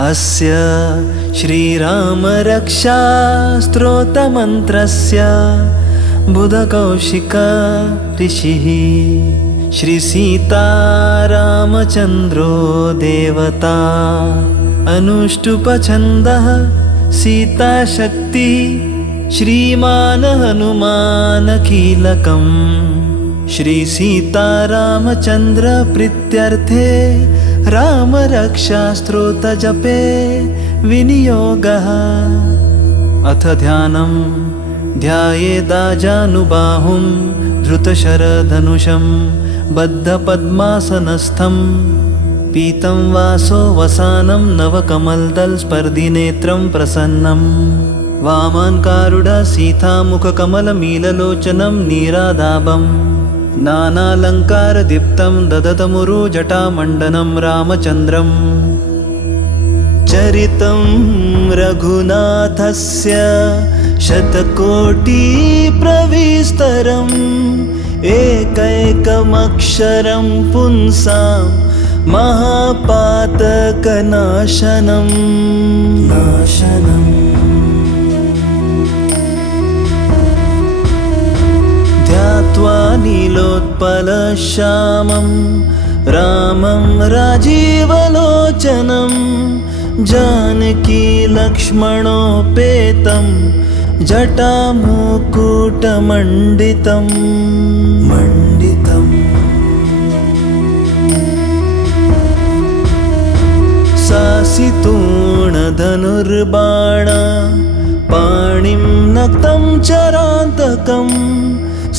अस्य श्रीरामरक्षा स्तोत्रमन्त्रस्य बुधकौशिक ऋषिः श्रीसीतारामचन्द्रो देवता अनुष्टुपछन्दः सीताशक्तिः श्रीमान् हनुमान् कीलकम् श्रीसीतारामचन्द्र प्रीत्यर्थे रामरक्षास्तोत्रजपे विनियोगः। अथ ध्यानं ध्यायेदाजानुबाहुं धृतशरधनुषं बद्धपद्मासनस्थं पीतं वासो वसानं नवकमलदलस्पर्धिनेत्रं प्रसन्नं वामान्कारुडसीतामुखकमलमीललोचनं नीरादाभं नानालङ्कारदीप्तं ददतमुरुजटामण्डनं रामचन्द्रम् चरितं रघुनाथस्य शतकोटिप्रविस्तरम् एकैकमक्षरं पुंसां महापातकनाशनम् ध्यात्वा नीलोत्पलश्यामं रामं राजीवलोचनं जानकी लक्ष्मणोपेतं जटामुकुटमण्डितं सासितूणधनुर्बाण पाणिं नक्तं चरान्तकं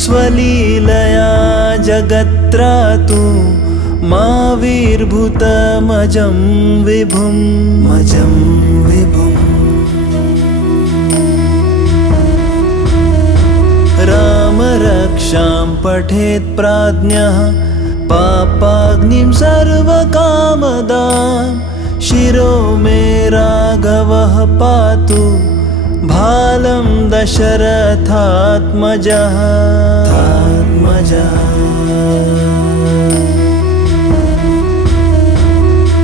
स्वलीलया जगत्रातु माविर्भूतमजं विभुं रामरक्षां पठेत् प्राज्ञः पापाग्निं सर्वकामदां शिरो मे राघवः पातु भालं दशरथात्मजः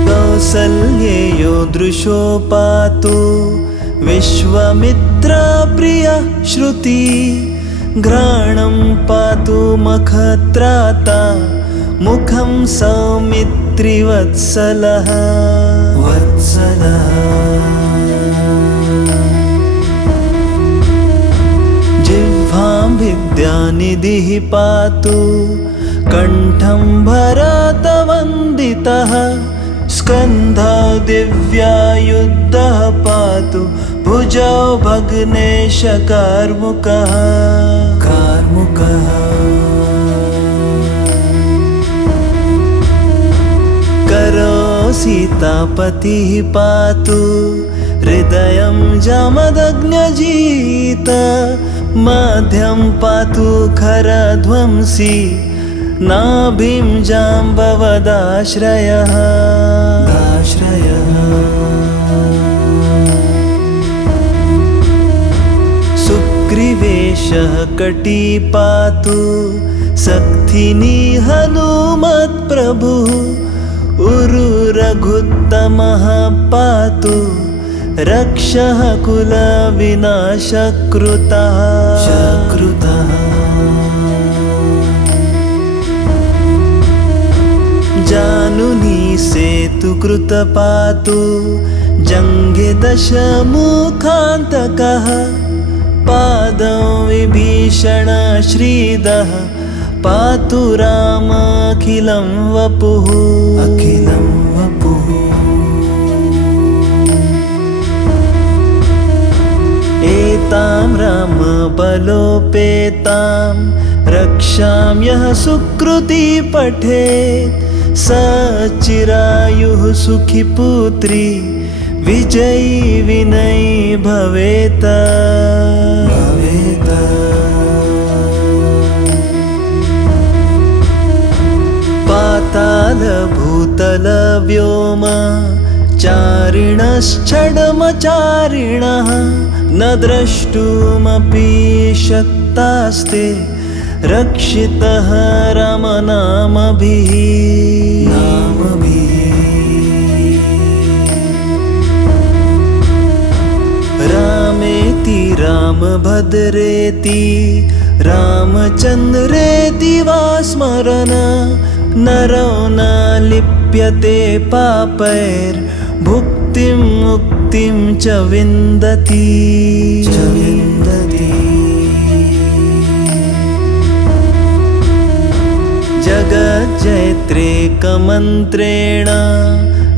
कौसल्येयो दृशो पातु विश्वामित्रप्रियः श्रुति घ्राणं पातु मखत्राता मुखं सौमित्रिवत्सलः जिह्वां विद्यानिधिः पातु कण्ठं भरतवन्दितः स्कन्धौ दिव्यायुधः पातु भुजौ भग्नेशकार्मुकः करो सीतापतिः पातु हृदयं जामदग्न्यजित मध्यं पातु खरध्वंसी नाभिं जाम्बवदाश्रयः सुग्रीवेशः कटी पातु सक्थिनी हनुमत्प्रभुः उरुरघुत्तमः पातु रक्षः कुलविनाशकृतः जानुनी सेतुकृत पातु जङ्गे दशमुखान्तकः पादौ विभीषण श्रीदः पातु रामखिलं वपुः एतां रामबलोपेतां रक्षां यः सुकृती पठेत् स चिरायुः सुखी पुत्री विजयी विनयी भवेत् पाताल भूतल व्योम चारिणश्चडमचारिणः न द्रष्टुमपि शक्तास्ते रक्षितः रामनामभिः रामभद्रेति रामचन्द्रेति वा स्मरन् नरो न लिप्यते पापैर्भुक्तिं मुक्तिं च विन्दति जगज्जैत्रेकमन्त्रेण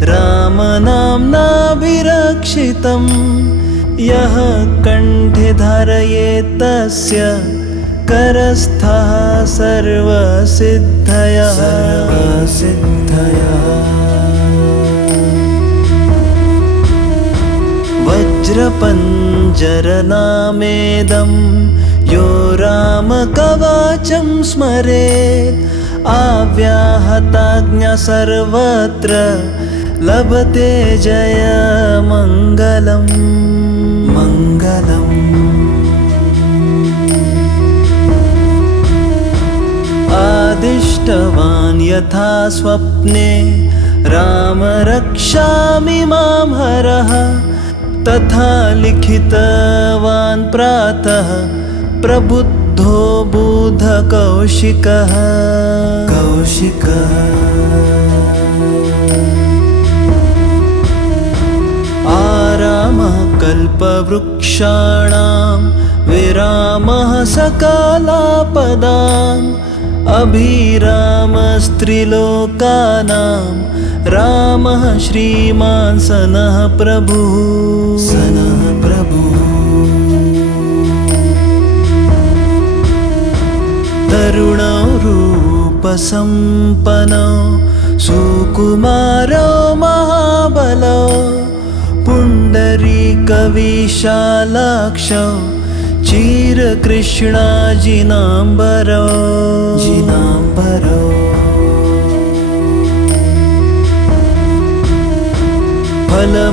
रामनाम्नाभिरक्षितं यः कण्ठे धारयेत् तस्य करस्थः सर्वसिद्धयः वज्रपञ्जरनामेदं यो रामकवचं स्मरेत् आव्याहताज्ञा सर्वत्र लभते जयमङ्गलम् आदिष्टवान् यथा स्वप्ने राम रक्षामि मां हरः तथा लिखितवान् प्रातः प्रबुद्धो बुधकौशिकः आरामः कल्पवृक्षाणां विरामः सकलापदाम् अभिरामस्त्रिलोकानां रामः श्रीमान् सनः प्रभुः तरुणो रूपसम्पन्नो सुकुमारो महाबलो पुण्डरीकविशालाक्षो चिरकृष्णाजिनाम्बरो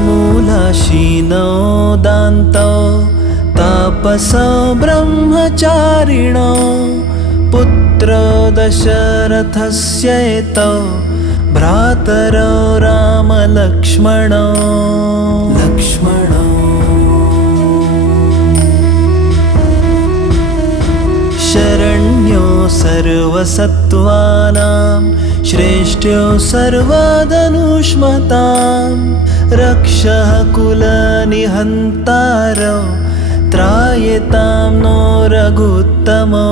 फलमूलाशीनो दान्तो तापसो ब्रह्मचारिणो पुत्रो दशरथस्येतौ भ्रातरो रामलक्ष्मणो शरण्यो सर्वसत्त्वानां श्रेष्ठो सर्वधनुष्मतां रक्षः कुलनिहन्तारो त्रायतां नो रघुत्तमो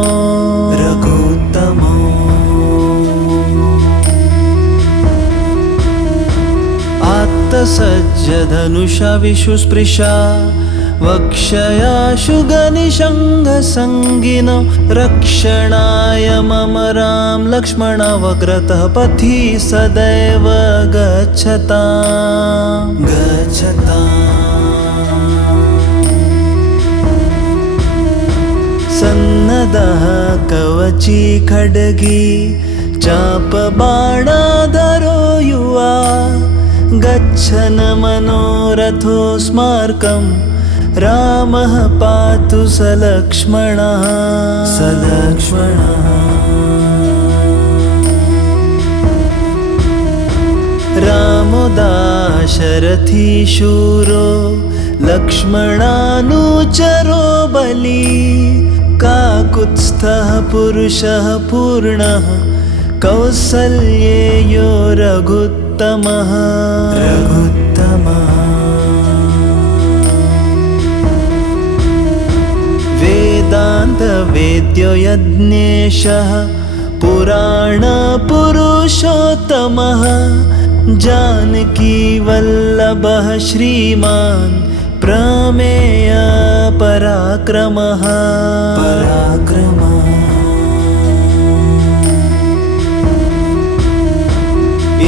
आत्तसज्जधनुषा विशुस्पृशा वक्षया शुगनिषङ्गसङ्गिनो रक्षणाय मम राम लक्ष्मणवग्रतः पथि सदैव गच्छताम् सन्नदः कवची खड्गी चापबाणाधरो युवा गच्छन् मनोरथो स्मार्कम् रामः पातु सलक्ष्मणः रामो दाशरथी शूरो लक्ष्मणानुचरो बली काकुत्स्थः पुरुषः पूर्णः कौसल्येयो रघुत्तमः वेदान्तवेद्यो यज्ञेशः पुराणपुरुषोत्तमः जानकीवल्लभः श्रीमान् प्रमेय पराक्रमः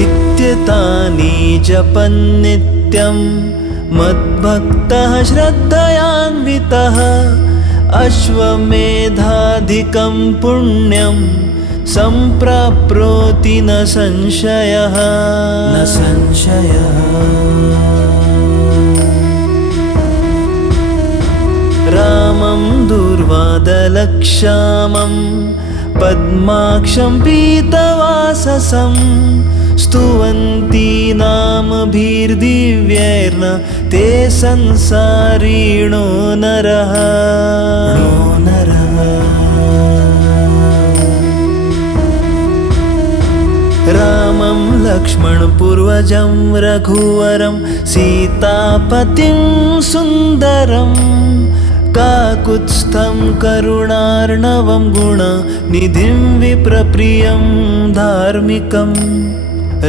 इत्येतानि जपन्नित्यं मद्भक्तः श्रद्धयान्वितः अश्वमेधाधिकं पुण्यं सम्प्राप्नोति न संशयः रामं दूर्वादलक्षामं पद्माक्षं पीतवाससं स्तुवन्ति नामभिर्दिव्यैर्न ते संसारिणो नरः। रामं लक्ष्मणपूर्वजं रघुवरं सीतापतिं सुन्दरं काकुत्स्थं करुणार्णवं गुणनिधिं विप्रप्रियं धार्मिकं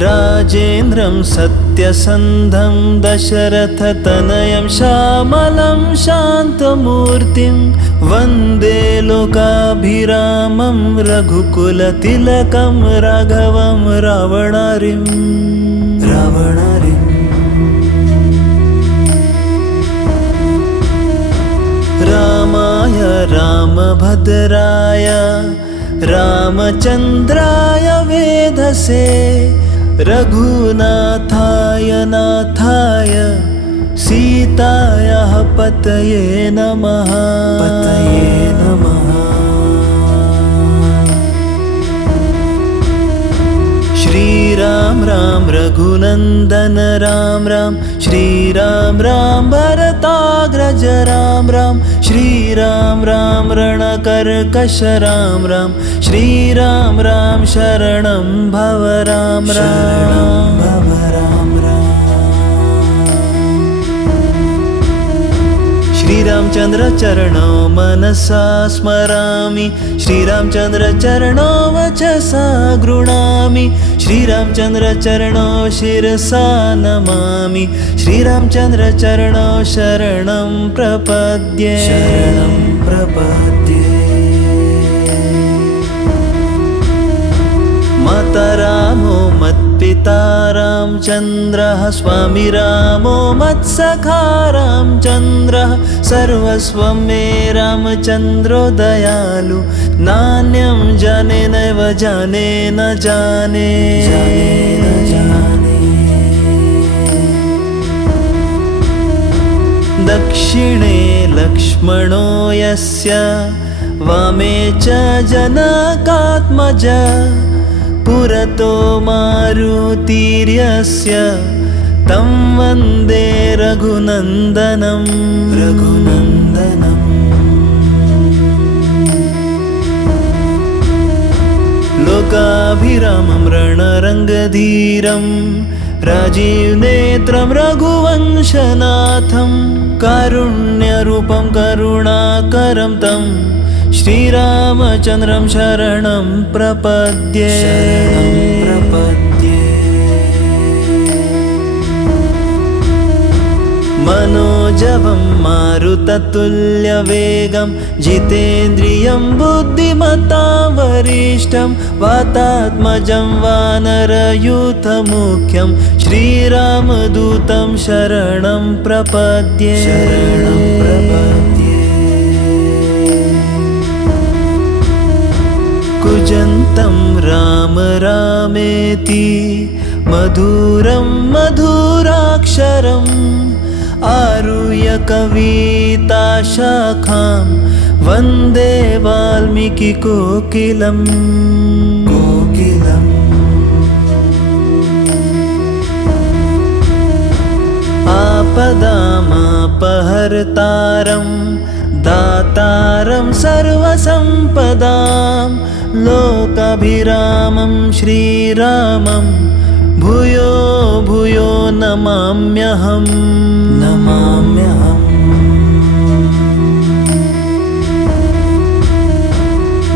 राजेन्द्रं सत्यसन्धं दशरथतनयं श्यामलं शान्तमूर्तिं वन्दे लोकाभिरामं रघुकुलतिलकं राघवं रावणारिं। रामाय रामभद्राय रामचन्द्राय वेधसे रघुनाथाय नाथाय सीतायाः पतये नमः। श्रीराम राम रघुनन्दन राम राम श्रीराम राम भरताग्रज राम राम श्रीराम राम रणकर्कश राम राम श्रीराम राम शरणं भव राम राम। श्रीरामचन्द्र चरणौ मनसा स्मरामि श्रीरामचन्द्र चरणौ वचसा गृह्णामि श्रीरामचन्द्र चरणौ शिरसा नमामि श्रीरामचन्द्र चरणौ शरणं प्रपद्ये। माता रामो मत्पिता रामचन्द्रः स्वामी रामो मत्सखा रामचन्द्रः सर्वस्वं मे रामचन्द्रो दयालु नान्यं जाने नैव जाने न जाने। दक्षिणे लक्ष्मणो यस्य वामे च जनकात्मजा पुरतो मारुतिर्यस्य तं वन्दे रघुनन्दनं। लोकाभिरामं रणरङ्गधीरं राजीवनेत्रं रघुवंशनाथं कारुण्यरूपं करुणाकरं तं श्रीरामचन्द्रं शरणं प्रपद्ये। मनोजवं मारुततुल्यवेगं जितेन्द्रियं बुद्धिमतां वरिष्ठं वातात्मजं वानरयूथमुख्यं श्रीरामदूतं शरणं प्रपद्ये। कुजन्तं राम रामेति मधुरं मधुराक्षरम् आरुह्य कविताशाखां वन्दे वाल्मीकिकोकिलम्। आपदामापहर्तारं दातारं सर्वसम्पदां लोकाभिरामं श्रीरामं भूयो भूयो नमाम्यहम्।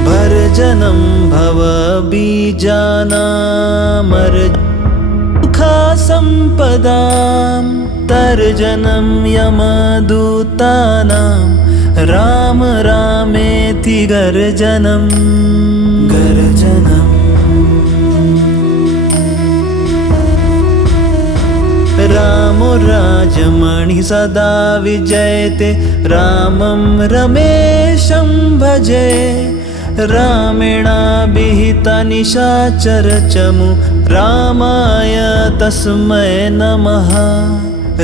भर्जनं भवबीजानामर्जुखसम्पदां तर्जनं यमदूतानां राम रामेति गर्जनम्। रामो राजमणि सदा विजयते रामं रमेशं भजे रामेणाभिहिता निशाचरचमु रामाय तस्मै नमः।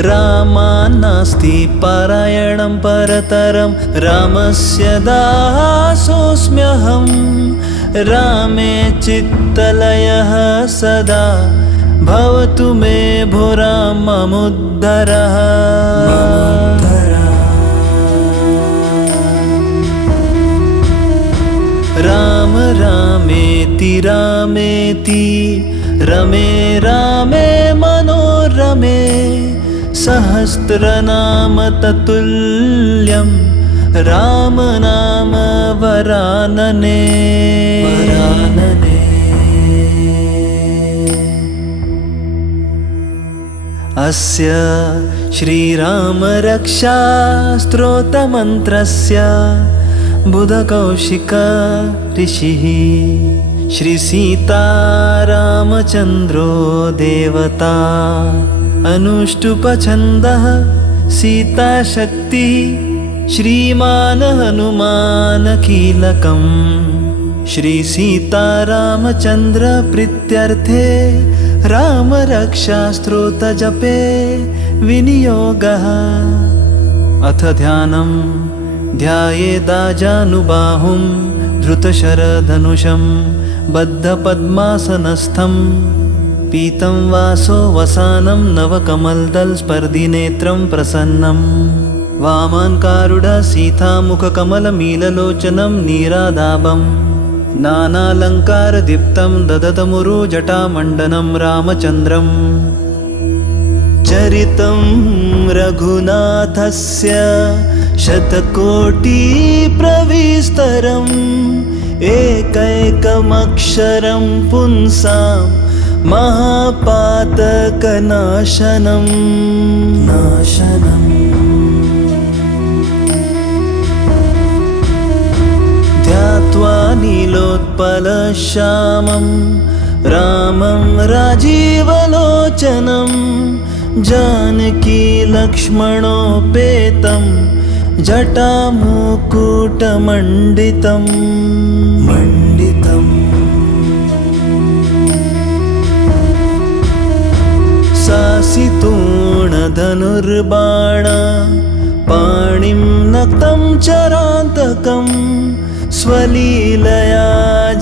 रामान्नास्ति पारायणं परतरं रामस्य दासोऽस्म्यहं रामे चित्तलयः सदा भवतु मे भो राम ममुद्धरः। राम रामेति रामेति रमे रामे मनोरमे सहस्रनाम तत्तुल्यं राम नाम वरानने। अस्य श्रीराम रक्षा स्तोत्रमन्त्रस्य बुधकौशिक ऋषिः श्री सीतारामचन्द्रो देवता अनुष्टुप्छन्दः सीताशक्तिः श्रीमान् हनुमान् कीलकम्। श्री सीतारामचन्द्र प्रीत्यर्थे रामरक्षा स्तोत्र जपे विनियोगः। अथ ध्यानम् ध्यायेदाजानुबाहुं धृतशरधनुषं बद्धपद्मासनस्थं पीतं वासो वसानं नवकमलदलस्पर्धिनेत्रं प्रसन्नं वामान्कारुढसीतामुखकमलमीललोचनं नीरादाभं नानालङ्कारदीप्तं ददतमुरुजटामण्डनं रामचन्द्रम्। चरितं रघुनाथस्य शतकोटिप्रविस्तरम् एकैकमक्षरं पुंसां महापातकनाशनम्। ध्यात्वा नीलोत्पलश्यामं रामं राजीवलोचनं जानकी लक्ष्मणोपेतं जटामुकुटमण्डितं। सासितूणधनुर्बाण पाणिं नक्तं चरान्तकं स्वलीलया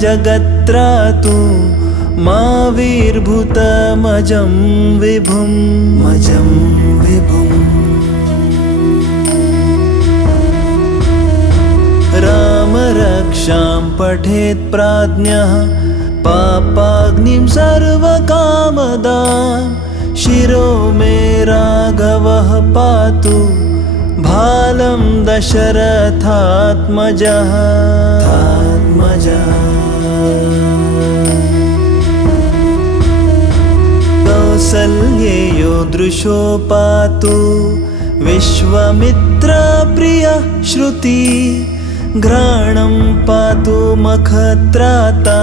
जगत्रातु माविर्भूतमजं विभुं। रामरक्षां पठेत् प्राज्ञः पापाग्निं सर्वकामदां शिरो मे राघवः पातु भालं दशरथात्मजः। कौसल्येयो दृशो पातु विश्वामित्रप्रियः श्रुति घ्राणं पातु मखत्राता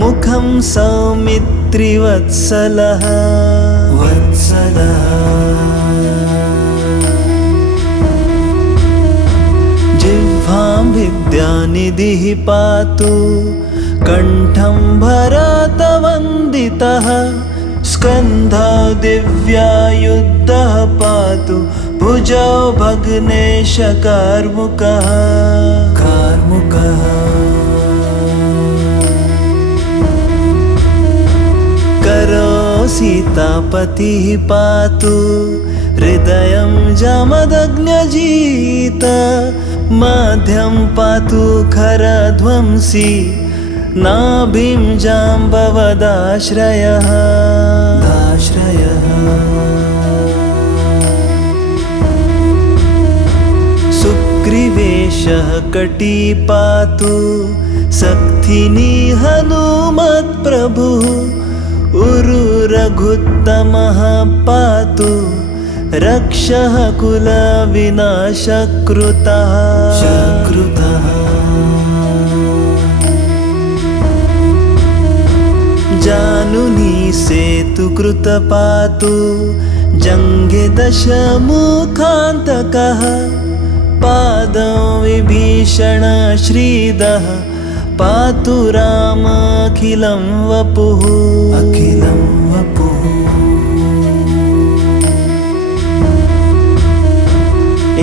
मुखं सौमित्रिवत्सलः। जिह्वां विद्यानिधिः पातु कण्ठं भरतवन्दितः स्कन्धौ दिव्यायुधः पातु भुजौ भग्नेशकार्मुकः। करो सीतापतिः पातु हृदयं जामदग्न्यजित मध्यं पातु खरध्वंसी नाभिं जाम्बवदाश्रयः। सुग्रीवेशः कटी पातु सक्थिनी हनुमत्प्रभुः उरुरघुत्तमः पातु रक्षः कुलविनाशकृतः। जानुनी सेतुकृत पातु जङ्गे दशमुखान्तकः पादौ विभीषण श्रीदः पातु रामखिलं वपुः।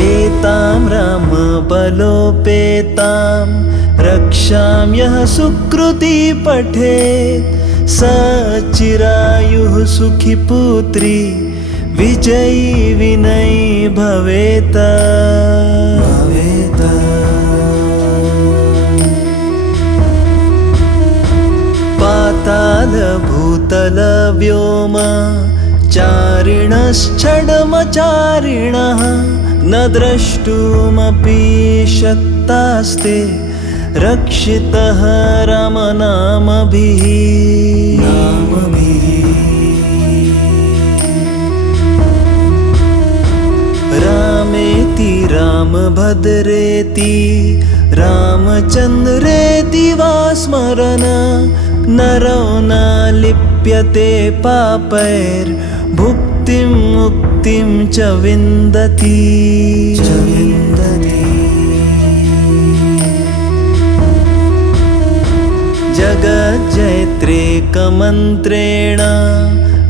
एतां रामबलोपेतां रक्षां यः सुकृती पठेत् सचिरायुः सुखी पुत्री विजयी विनयी भवेत। पाताल भूतल व्योम चारिणश्चडमचारिणः न द्रष्टुमपि शक्तास्ते रक्षितः रामनामभिः। रामेति रामभद्रेति रामचन्द्रेति वा स्मरन् नरो न लिप्यते पापैर्भुक्तिं मुक्तिं च विन्दति। जगज्जयत्रेकमन्त्रेण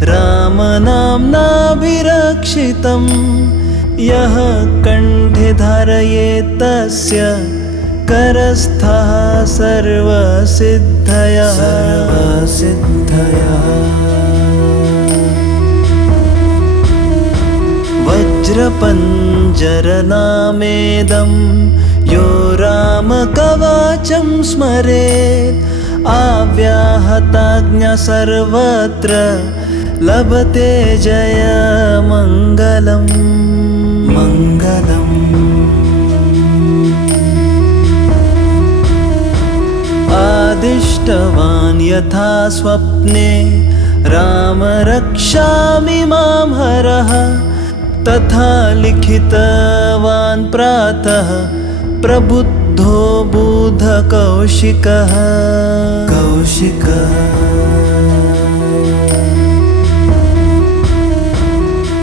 रामनाम्नाभिरक्षितं यः कण्ठे धारयेत् तस्य करस्थः सर्वसिद्धयः। वज्रपञ्जरनामेदं यो रामकवचं स्मरेत् आव्याहताज्ञा सर्वत्र लभते जयमङ्गलम्। आदिष्टवान् यथा स्वप्ने राम रक्षामि मां हरः तथा लिखितवान् प्रातः प्रबुद्धो बुधकौशिकः।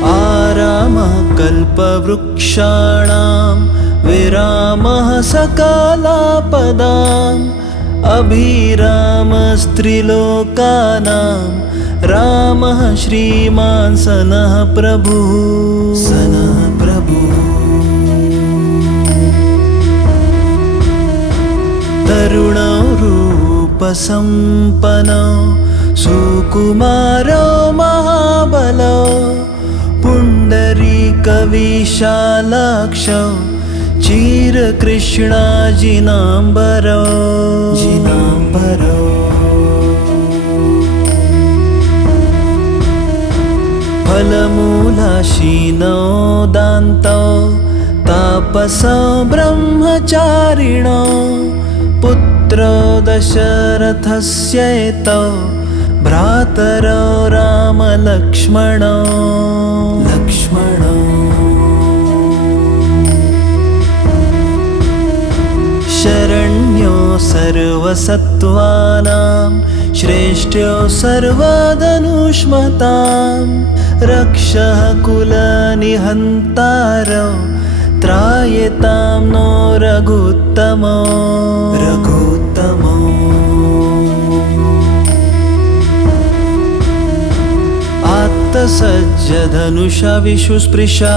आरामः कल्पवृक्षाणां विरामः सकलापदाम् अभिरामस्त्रिलोकानां रामः श्रीमान् सनः प्रभुः। तरुणो रूपसम्पन्नो सुकुमारो महाबलो पुण्डरीकविशालाक्षो चिरकृष्णाजिनाम्बरो। फलमूलाशीनो दान्तो तापसो ब्रह्मचारिणो पुत्रो दशरथस्येतौ भ्रातरो रामलक्ष्मणो। शरण्यो सर्वसत्त्वानां श्रेष्ठो सर्वधनुष्मतां रक्षः कुलनिहन्तारो त्रायतां नो रघुत्तमो। आत्तसज्जधनुषा विशुस्पृशा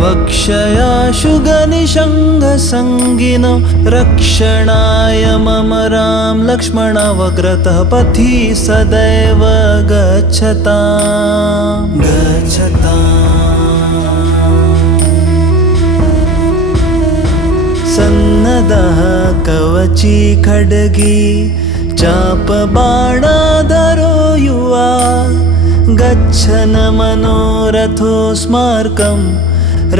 वक्षयाशुगनिषङ्गसङ्गिनो रक्षणाय मम राम लक्ष्मणावग्रतः पथि सदैव गच्छताम्। सन्नदः कवची खड्गी चापबाणाधरो युवा गच्छन् मनोरथो स्मार्कम्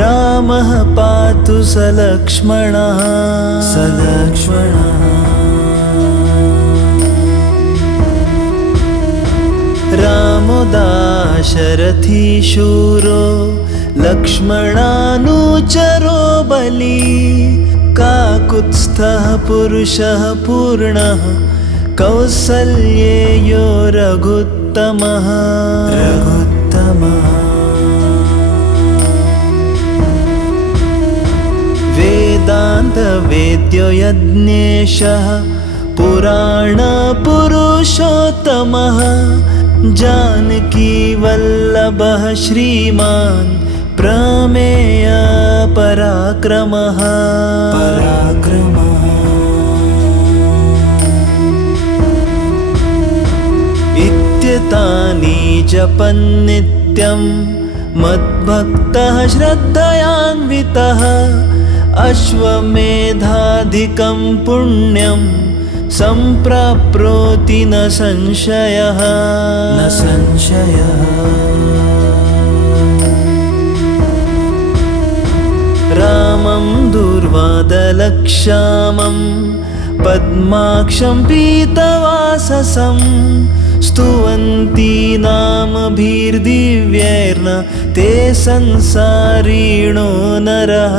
रामः पातु सलक्ष्मणः। रामो दाशरथी शूरो लक्ष्मणानुचरो बली काकुत्स्थः पुरुषः पूर्णः कौसल्येयो रघुत्तमः। वेदान्तवेद्यो यज्ञेशः पुराणपुरुषोत्तमः जानकी वल्लभः श्रीमान् प्रमेय पराक्रमः। एतानि जपन्नित्यं मद्भक्तः श्रद्धयान्वितः अश्वमेधाधिकं पुण्यं सम्प्राप्नोति न संशयः न संशयः। रामं दूर्वादलक्ष्यामं पद्माक्षं पीतवाससं स्तुवन्ति नामभिर्दिव्यैर्न ते संसारिणो नरः।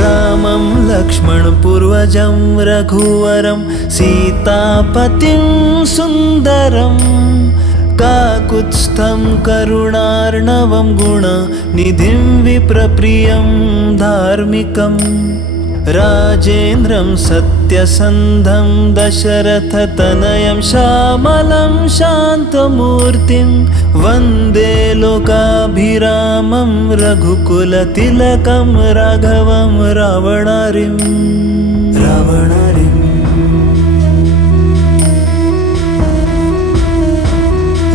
रामं लक्ष्मणपूर्वजं रघुवरं सीतापतिं सुन्दरं काकुत्स्थं करुणार्णवं गुणनिधिं विप्रप्रियं धार्मिकं राजेन्द्रं सत्यसन्धं दशरथतनयं श्यामलं शान्तमूर्तिं वन्दे लोकाभिरामं रघुकुलतिलकं राघवं रावणारिं।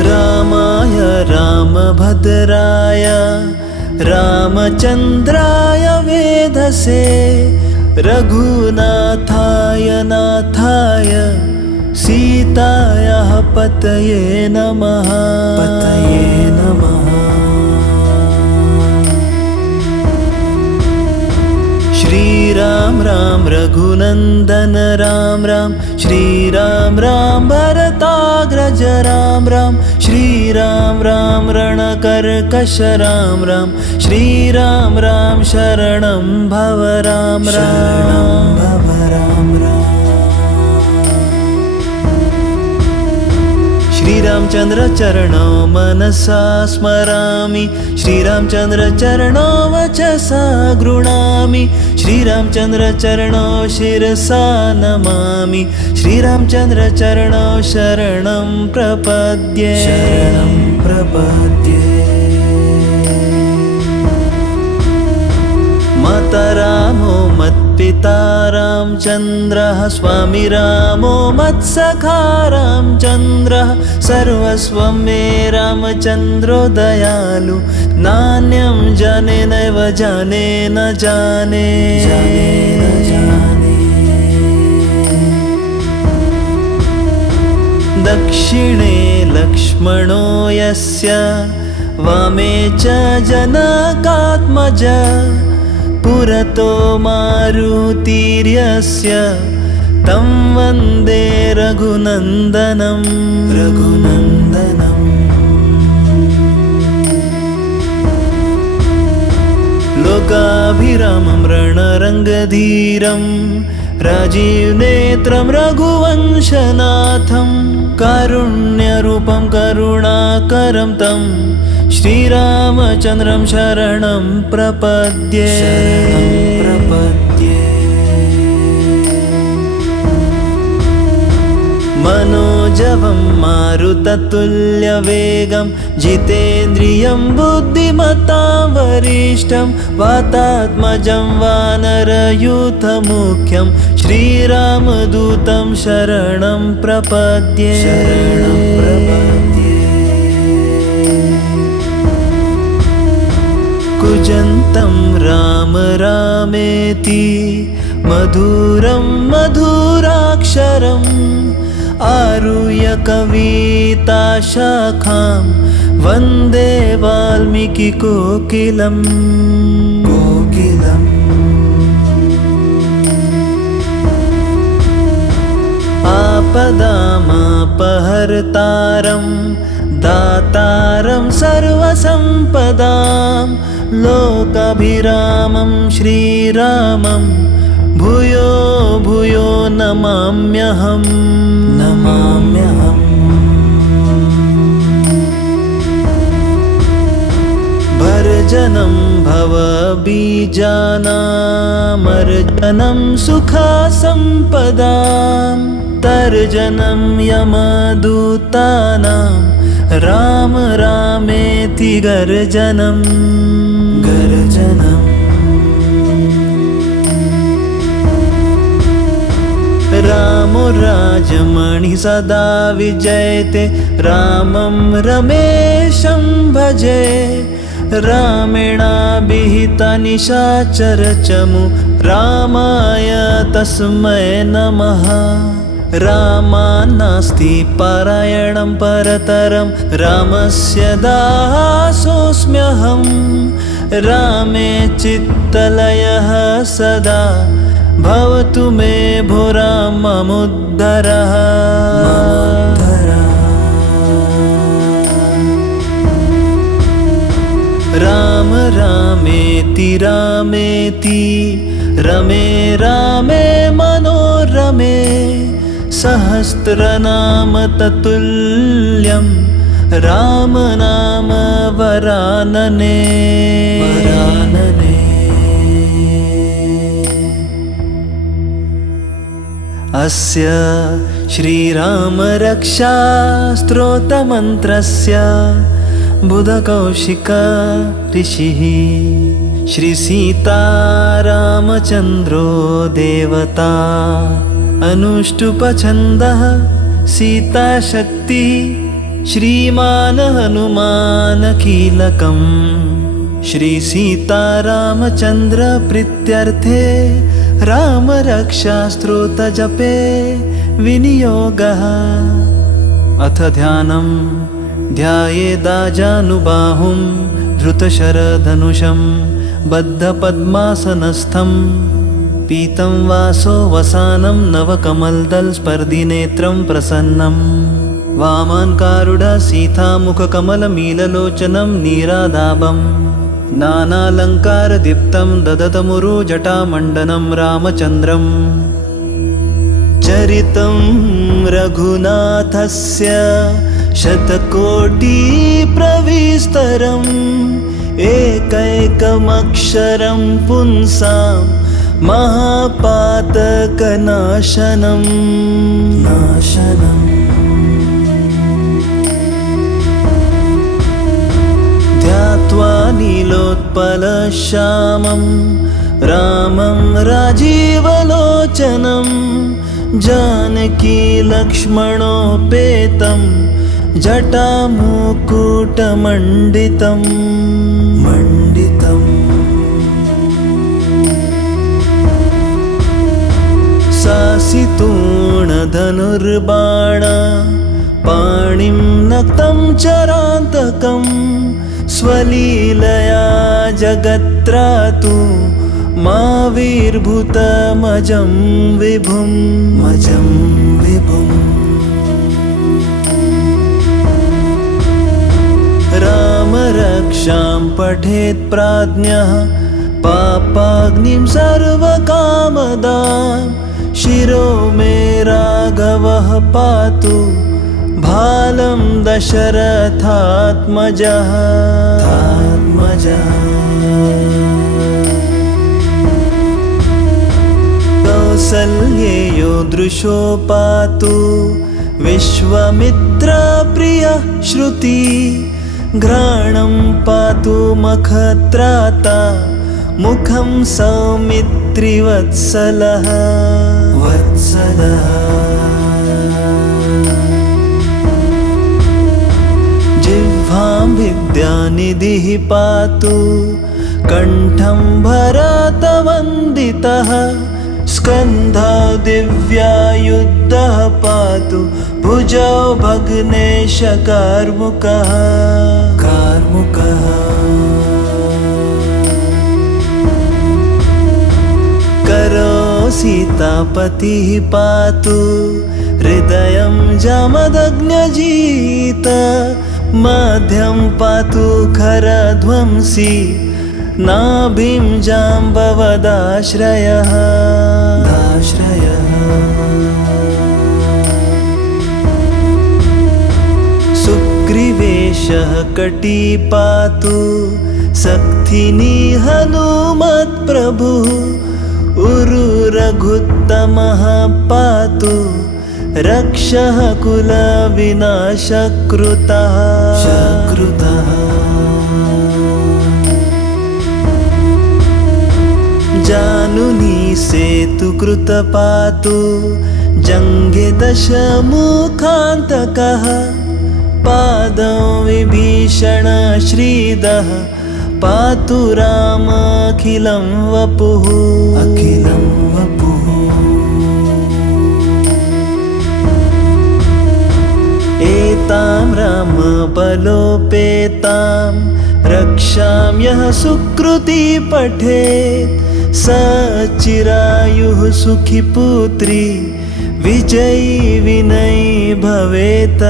रामाय रामभद्राय रामचन्द्राय वेधसे रघुनाथाय नाथाय सीतायाः पतये नमः। श्रीराम राम रघुनन्दन राम राम श्रीराम राम भरताग्रज राम राम श्रीराम राम रणकर्कश राम राम श्रीराम राम शरणं भव राम राम। श्रीरामचन्द्र चरणौ मनसा स्मरामि श्रीरामचन्द्र चरणौ वचसा गृह्णामि श्रीरामचन्द्र चरणौ शिरसा नमामि श्रीरामचन्द्र चरणौ शरणं प्रपद्ये। माता रामो मत्पिता रामचन्द्रः स्वामी रामो मत्सखा रामचन्द्रः सर्वस्वं मे रामचन्द्रो दयालु नान्यं जाने नैव जाने न जाने। दक्षिणे लक्ष्मणो यस्य वामे च जनकात्मजा पुरतो मारुतिर्यस्य तं वन्दे रघुनन्दनं। लोकाभिरामं रणरङ्गधीरं राजीवनेत्रं रघुवंशनाथं कारुण्यरूपं करुणाकरं तं श्रीरामचन्द्रं शरणं प्रपद्ये। मनोजवं मारुततुल्यवेगं जितेन्द्रियं बुद्धिमतां वरिष्ठं वातात्मजं वानरयूथमुख्यं श्रीरामदूतं शरणं प्रपद्ये। कुजन्तं राम रामेति मधुरं मधुराक्षरम् आरुह्य कविताशाखां वन्दे वाल्मीकिकोकिलम्। आपदामापहर्तारं दातारं सर्वसम्पदां लोकाभिरामं श्रीरामं भूयो भूयो नमाम्यहम्। भर्जनं भवबीजानामर्जनं सुखसम्पदां तर्जनं यमदूतानां राम रामेति गर्जनम्। रामो राजमणि सदा विजयते रामं रमेशं भजे रामेणाभिहिता निशाचरचमु रामाय तस्मै नमः रामान्नास्ति पारायणं परतरं रामस्य दासोऽस्म्यहं रामे चित्तलयः सदा भवतु मे भो राममुद्धरः राम रामेति रामेति रमे रामे मनोरमे सहस्रनाम तत्तुल्यं राम नाम वरानने अस्य श्रीराम रक्षा स्तोत्रमन्त्रस्य बुधकौशिक ऋषिः श्रीसीतारामचन्द्रो देवता अनुष्टुपछन्दः सीताशक्तिः श्रीमान् हनुमान् कीलकम् श्रीसीतारामचन्द्र प्रीत्यर्थे रामरक्षास्तोत्रजपे विनियोगः अथ ध्यानं ध्यायेदाजानुबाहुं धृतशरधनुषं बद्धपद्मासनस्थं पीतं वासो वसानं नवकमलदलस्पर्धिनेत्रं प्रसन्नं वामान्कारुढसीतामुखकमलमीललोचनं नीरादाभं नानालङ्कारदीप्तं ददतमुरुजटामण्डनं रामचन्द्रम् चरितं रघुनाथस्य शतकोटिप्रविस्तरम् एकैकमक्षरं पुंसां महापातकनाशनम् ध्यात्वा नीलोत्पलश्यामं रामं राजीवलोचनं जानकी लक्ष्मणोपेतं जटामुकुटमण्डितं सासितूणधनुर्बाण पाणिं नक्तं चरान्तकं स्वलीलया जगत्रातु माविर्भूतमजं विभुं रामरक्षां पठेत् प्राज्ञः पापाग्निं सर्वकामदां शिरो मे राघवः पातु भालं दशरथात्मजः कौसल्येयो दृशो पातु विश्वामित्रप्रियः श्रुति घ्राणं पातु मखत्राता मुखं सौमित्रिवत्सलः जिह्वां विद्यानिधिः पातु कण्ठं भरतवन्दितः स्कन्धौ दिव्यायुधः पातु भुजौ भग्नेशकार्मुकः करो सीतापतिः पातु हृदयं जामदग्न्यजित मध्यं पातु खरध्वंसी नाभिं जाम्बवदाश्रयः सुग्रीवेशः कटी पातु सक्थिनी हनुमत्प्रभुः उरु रघुत्तमः पातु रक्षः कुलविनाशकृतः जानुनी सेतुकृत पातु जङ्गे दशमुखान्तकः पादौ विभीषण श्रीदः पातु रामखिलं वपुः अखिलं वपुः। एतां रामबलोपेतां रक्षां यः सुकृती पठेत् स चिरायुः सुखी पुत्री विजयी विनयी भवेत्।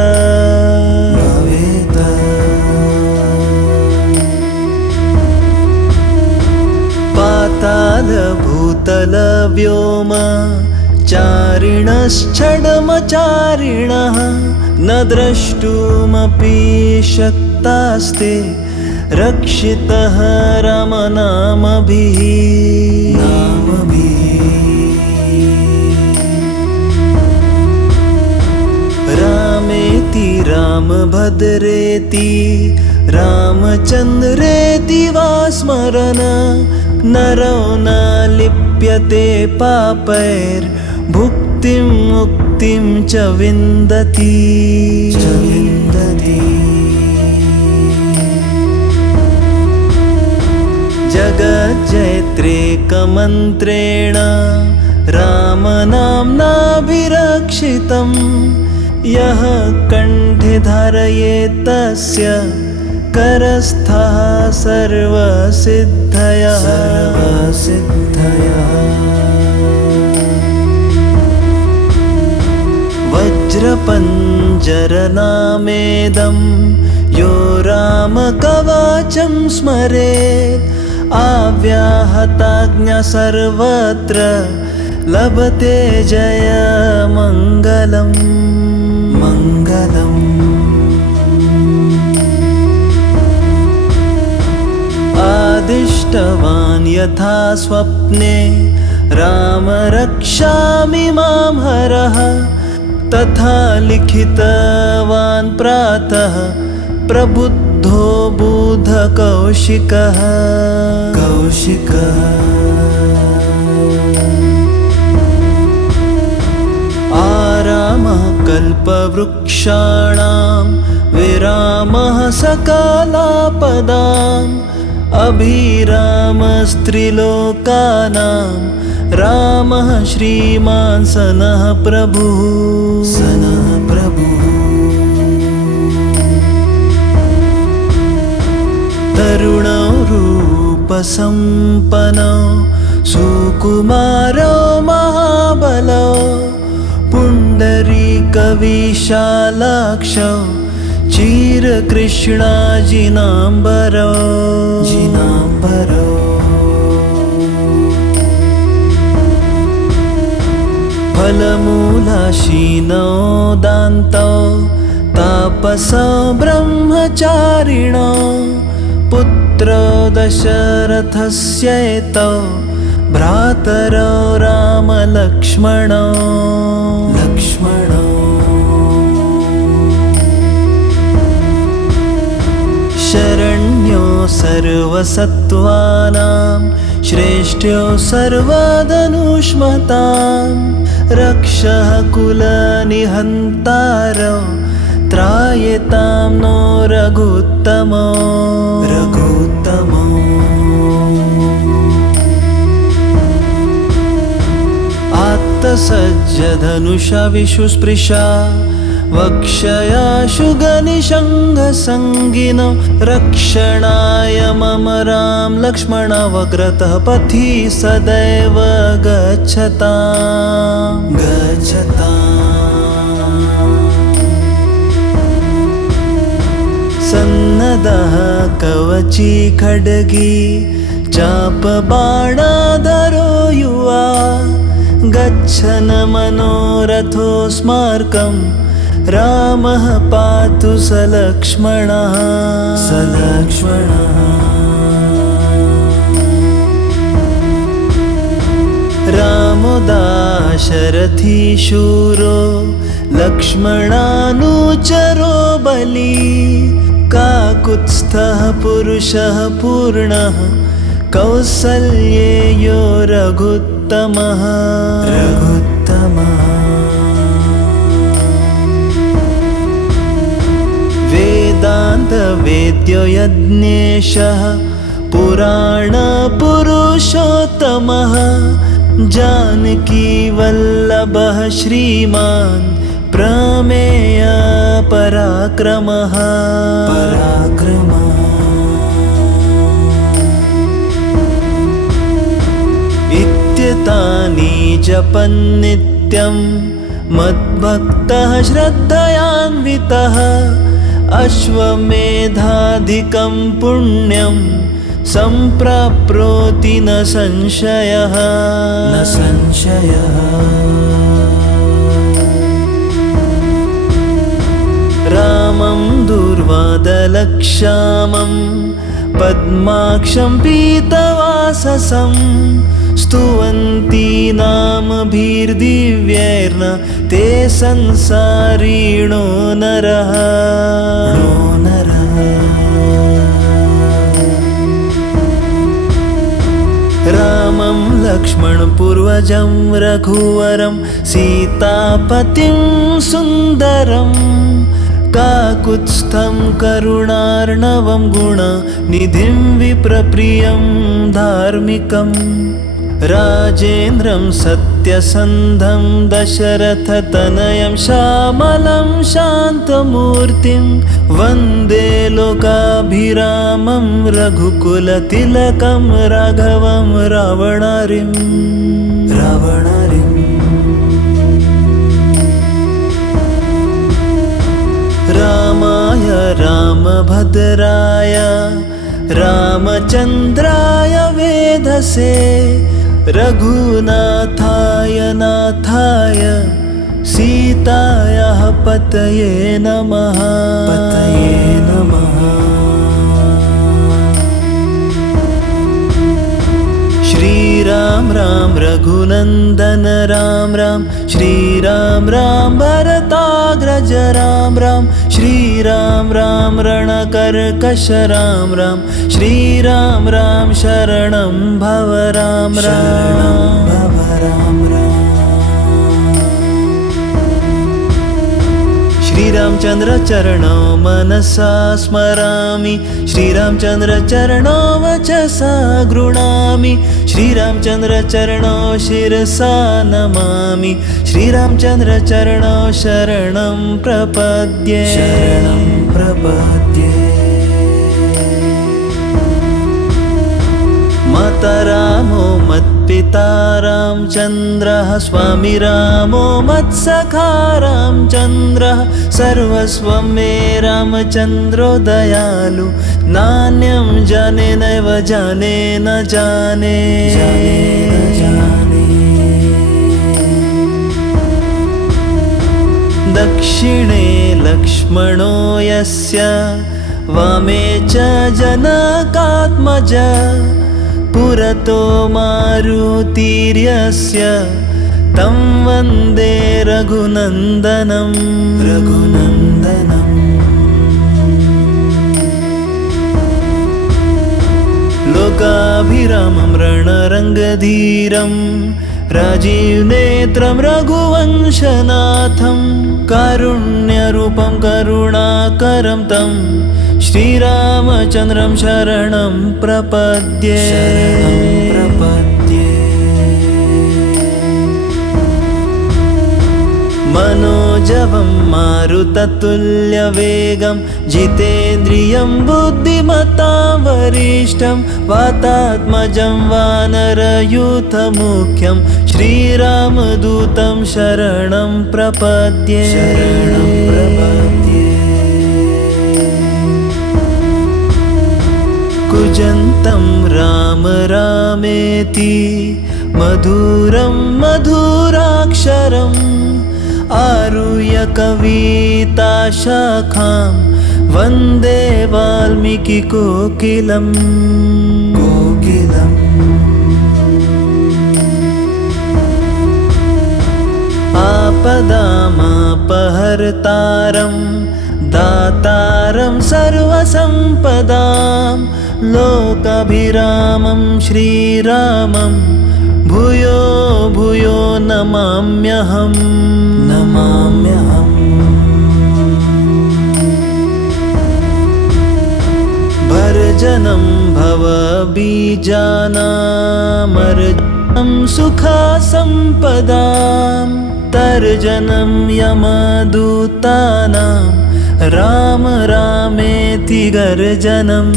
पाताल भूतल व्योम चारिणश्छडमचारिणः न द्रष्टुमपि शक्तास्ते रक्षितः रामनामभिः। रामेति रामभद्रेति रामचन्द्रेति वा स्मरन् नरो न लिप्यते पापैर्भुक्तिं मुक्तिं च विन्दति। जगज्जयत्रेकमन्त्रेण रामनाम्नाभिरक्षितं यः कण्ठे धारयेत् तस्य करस्थः सर्वसिद्धयः। वज्रपञ्जरनामेदं यो रामकवचं स्मरेत् आव्याहताज्ञा सर्वत्र लभते जयमङ्गलम्। आदिष्टवान् यथा स्वप्ने राम रक्षामि मां हरः तथा लिखितवान् प्रातः प्रबुद्धो बुधकौशिकः। आरामः कल्पवृक्षाणां विरामः सकलापदाम् अभिरामस्त्रिलोकानां रामः श्रीमान् सनः प्रभुः। तरुणो रूपसम्पन्नो सुकुमारो महाबलो पुण्डरीकविशालाक्षो चिरकृष्णाजिनाम्बरो। फलमूलाशीनो दान्तो तापसो ब्रह्मचारिणो पुत्रो दशरथस्येतौ भ्रातरो रामलक्ष्मणो। शरण्यो सर्वसत्त्वानां श्रेष्ठ्यो सर्वधनुष्मतां रक्षः कुलनिहन्तारो त्रायतां नो रघुत्तमो। आत्तसज्जधनुषा विशुस्पृशा वक्षया शुगनिषङ्गसङ्गिनो रक्षणाय मम राम लक्ष्मणवग्रतः पथि सदैव गच्छताम्। सन्नदः कवची खड्गी चापबाणाधरो युवा गच्छन् मनोरथोऽस्माकं रामः पातु सलक्ष्मणः। रामो दाशरथी शूरो लक्ष्मणानुचरो बली काकुत्स्थः पुरुषः पूर्णः कौसल्येयो रघुत्तमः। वेद्यो यज्ञेशः पुराणपुरुषोत्तमः जानकी वल्लभः श्रीमान् प्रमेय पराक्रमः इत्येतानि जपन्नित्यं मद्भक्तः श्रद्धयान्वितः अश्वमेधाधिकं पुण्यं सम्प्राप्नोति न संशयः रामं दूर्वादलक्ष्यामं पद्माक्षं पीतवाससं स्तुवन्ति नामभिर्दिव्यैर्न ते संसारिणो नरः रामं लक्ष्मणपूर्वजं रघुवरं सीतापतिं सुन्दरं काकुत्स्थं करुणार्णवं गुणनिधिं विप्रप्रियं धार्मिकं राजेन्द्रं सत्यसन्धं दशरथतनयं श्यामलं शान्तमूर्तिं वन्दे लोकाभिरामं रघुकुलतिलकं राघवं रावणारिं रामाय रामभद्राय रामचन्द्राय वेधसे रघुनाथाय नाथाय सीतायाः पतये नमः श्रीराम राम रघुनन्दन राम राम श्रीराम राम भरताग्रज राम राम श्रीराम राम रणकर्कश राम राम श्रीराम राम शरणं भव राम श्रीरामचन्द्र चरणौ मनसा स्मरामि श्रीरामचन्द्र चरणौ वचसा गृह्णामि श्रीरामचन्द्र चरणौ शिरसा नमामि श्रीरामचन्द्र चरणौ शरणं प्रपद्ये माता रामो मत्पिता रामचन्द्रः स्वामी रामो मत्सखा रामचन्द्रः सर्वस्वं मे रामचन्द्रो दयालु नान्यं जाने नैव जाने न जाने दक्षिणे लक्ष्मणो यस्य वामे च जनकात्मजा पुरतो मारुतिर्यस्य तं वन्दे रघुनन्दनं लोकाभिरामं रणरङ्गधीरं राजीवनेत्रं रघुवंशनाथं कारुण्यरूपं करुणाकरं तं श्रीरामचन्द्रं शरणं प्रपद्ये मनोजवं मारुततुल्यवेगं जितेन्द्रियं बुद्धिमतां वरिष्ठं वातात्मजं वानरयूथमुख्यं श्रीरामदूतं शरणं प्रपद्ये कुजन्तं राम रामेति मधुरं मधुराक्षरम् आरुह्य कविताशाखां वन्दे वाल्मीकिकोकिलम् आपदामापहर्तारं दातारं सर्वसम्पदां लोकाभिरामं श्रीरामं भूयो भूयो नमाम्यहम् नाशनं भवबीजानामर्जनं सुखसम्पदां तर्जनं यमदूतानां राम रामेति गर्जनं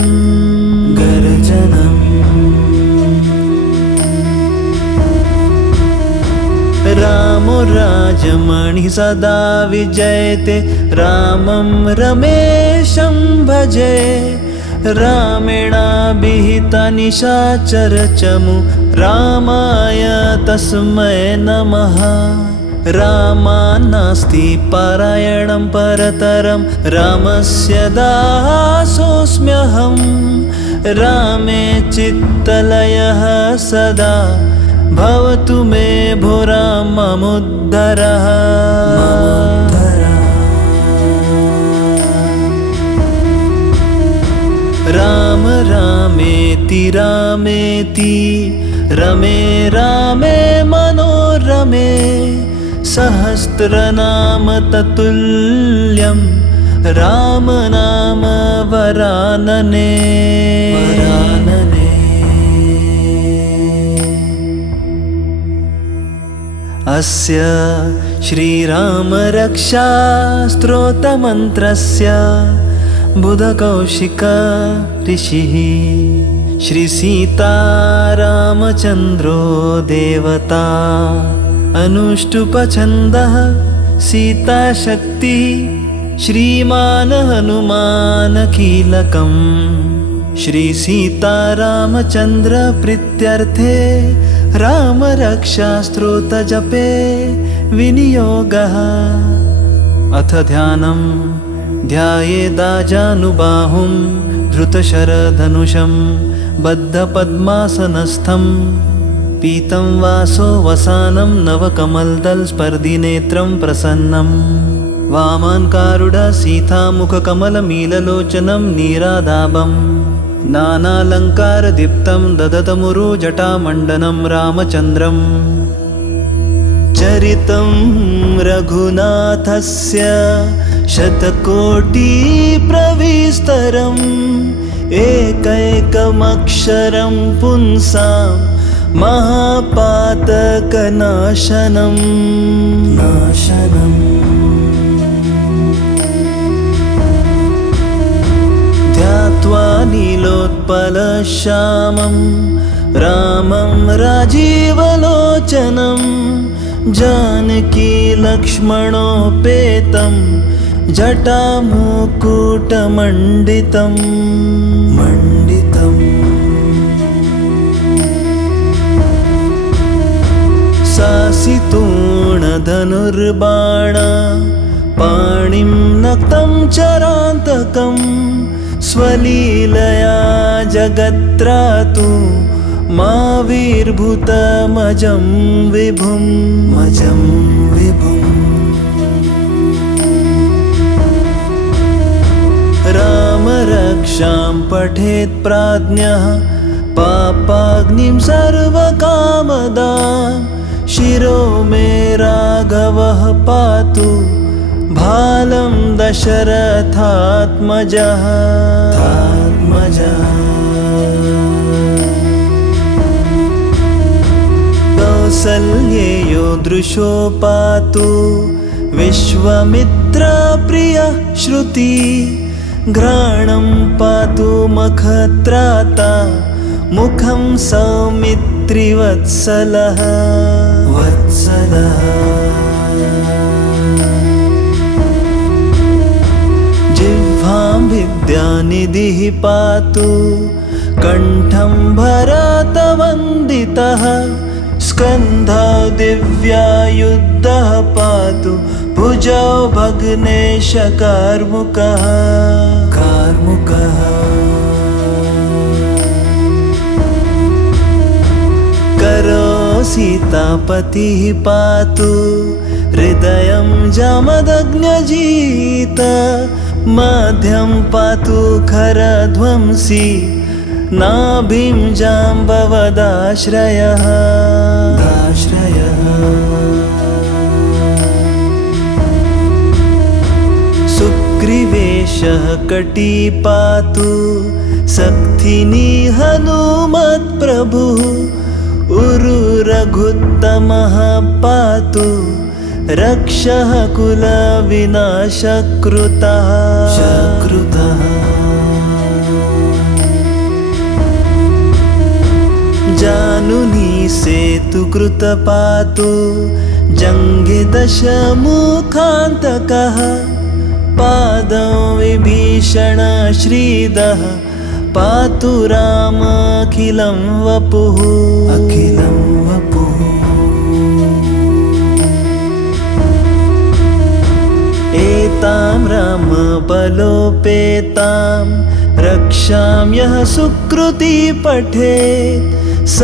रामो राजमणि सदा विजयते रामं रमेशं भजे रामेणाभिहिता निशाचरचमु रामाय तस्मै नमः रामान्नास्ति पारायणं परतरं रामस्य दासोऽस्म्यहं रामे चित्तलयः सदा भवतु मे भो राममुद्धरः राम रामेति रामेति रमे रामे मनोरमे सहस्रनाम तत्तुल्यं राम नाम वरानने अस्य श्रीराम रक्षा स्तोत्रमन्त्रस्य बुधकौशिक ऋषिः श्रीसीतारामचन्द्रो देवता अनुष्टुपछन्दः सीताशक्तिः श्रीमान् हनुमान् कीलकम् श्रीसीतारामचन्द्र प्रीत्यर्थे रामरक्षास्तोत्रजपे विनियोगः अथ ध्यानं ध्यायेदाजानुबाहुं धृतशरधनुषं बद्धपद्मासनस्थं पीतं वासो वसानं नवकमलदलस्पर्धिनेत्रं प्रसन्नं वामान्कारुडसीतामुखकमलमीललोचनं नीरादाभं नानालङ्कारदीप्तं ददतमुरुजटामण्डनं रामचन्द्रम् चरितं रघुनाथस्य शतकोटिप्रविस्तरम् एकैकमक्षरं पुंसां महापातकनाशनम् ध्यात्वा नीलोत्पलश्यामं रामं राजीवलोचनं जानकी लक्ष्मणोपेतं जटामुकुटमण्डितं सासितूणधनुर्बाण पाणिं नक्तं चरान्तकं स्वलीलया जगत्रातु माविर्भूतमजं विभुं राम रक्षां पठेत् प्राज्ञः पापाग्निं सर्वकामदां शिरो मे राघवः पातु भालं दशरथात्मजः कौसल्येयो दृशो पातु विश्वामित्रप्रियः श्रुति घ्राणं पातु मखत्राता मुखं सौमित्रिवत्सलः जिह्वां विद्यानिधिः पातु कण्ठं भरतवन्दितः स्कन्धौ दिव्यायुधः पातु भुजौ भग्नेशकार्मुकः करो सीतापतिः पातु हृदयं जामदग्न्यजित मध्यं पातु खरध्वंसी नाभिं जाम्बवदाश्रयः सुग्रीवेशः कटी पातु सक्थिनी हनुमत्प्रभुः उरु रघुत्तमः पातु रक्षः कुलविनाशकृतः जानुनी सेतुकृत पातु जङ्गे दशमुखान्तकः पादौ विभीषण श्रीदः पातु रामखिलं वपुः एतां रामबलोपेतां रक्षां यः सुकृती पठेत् स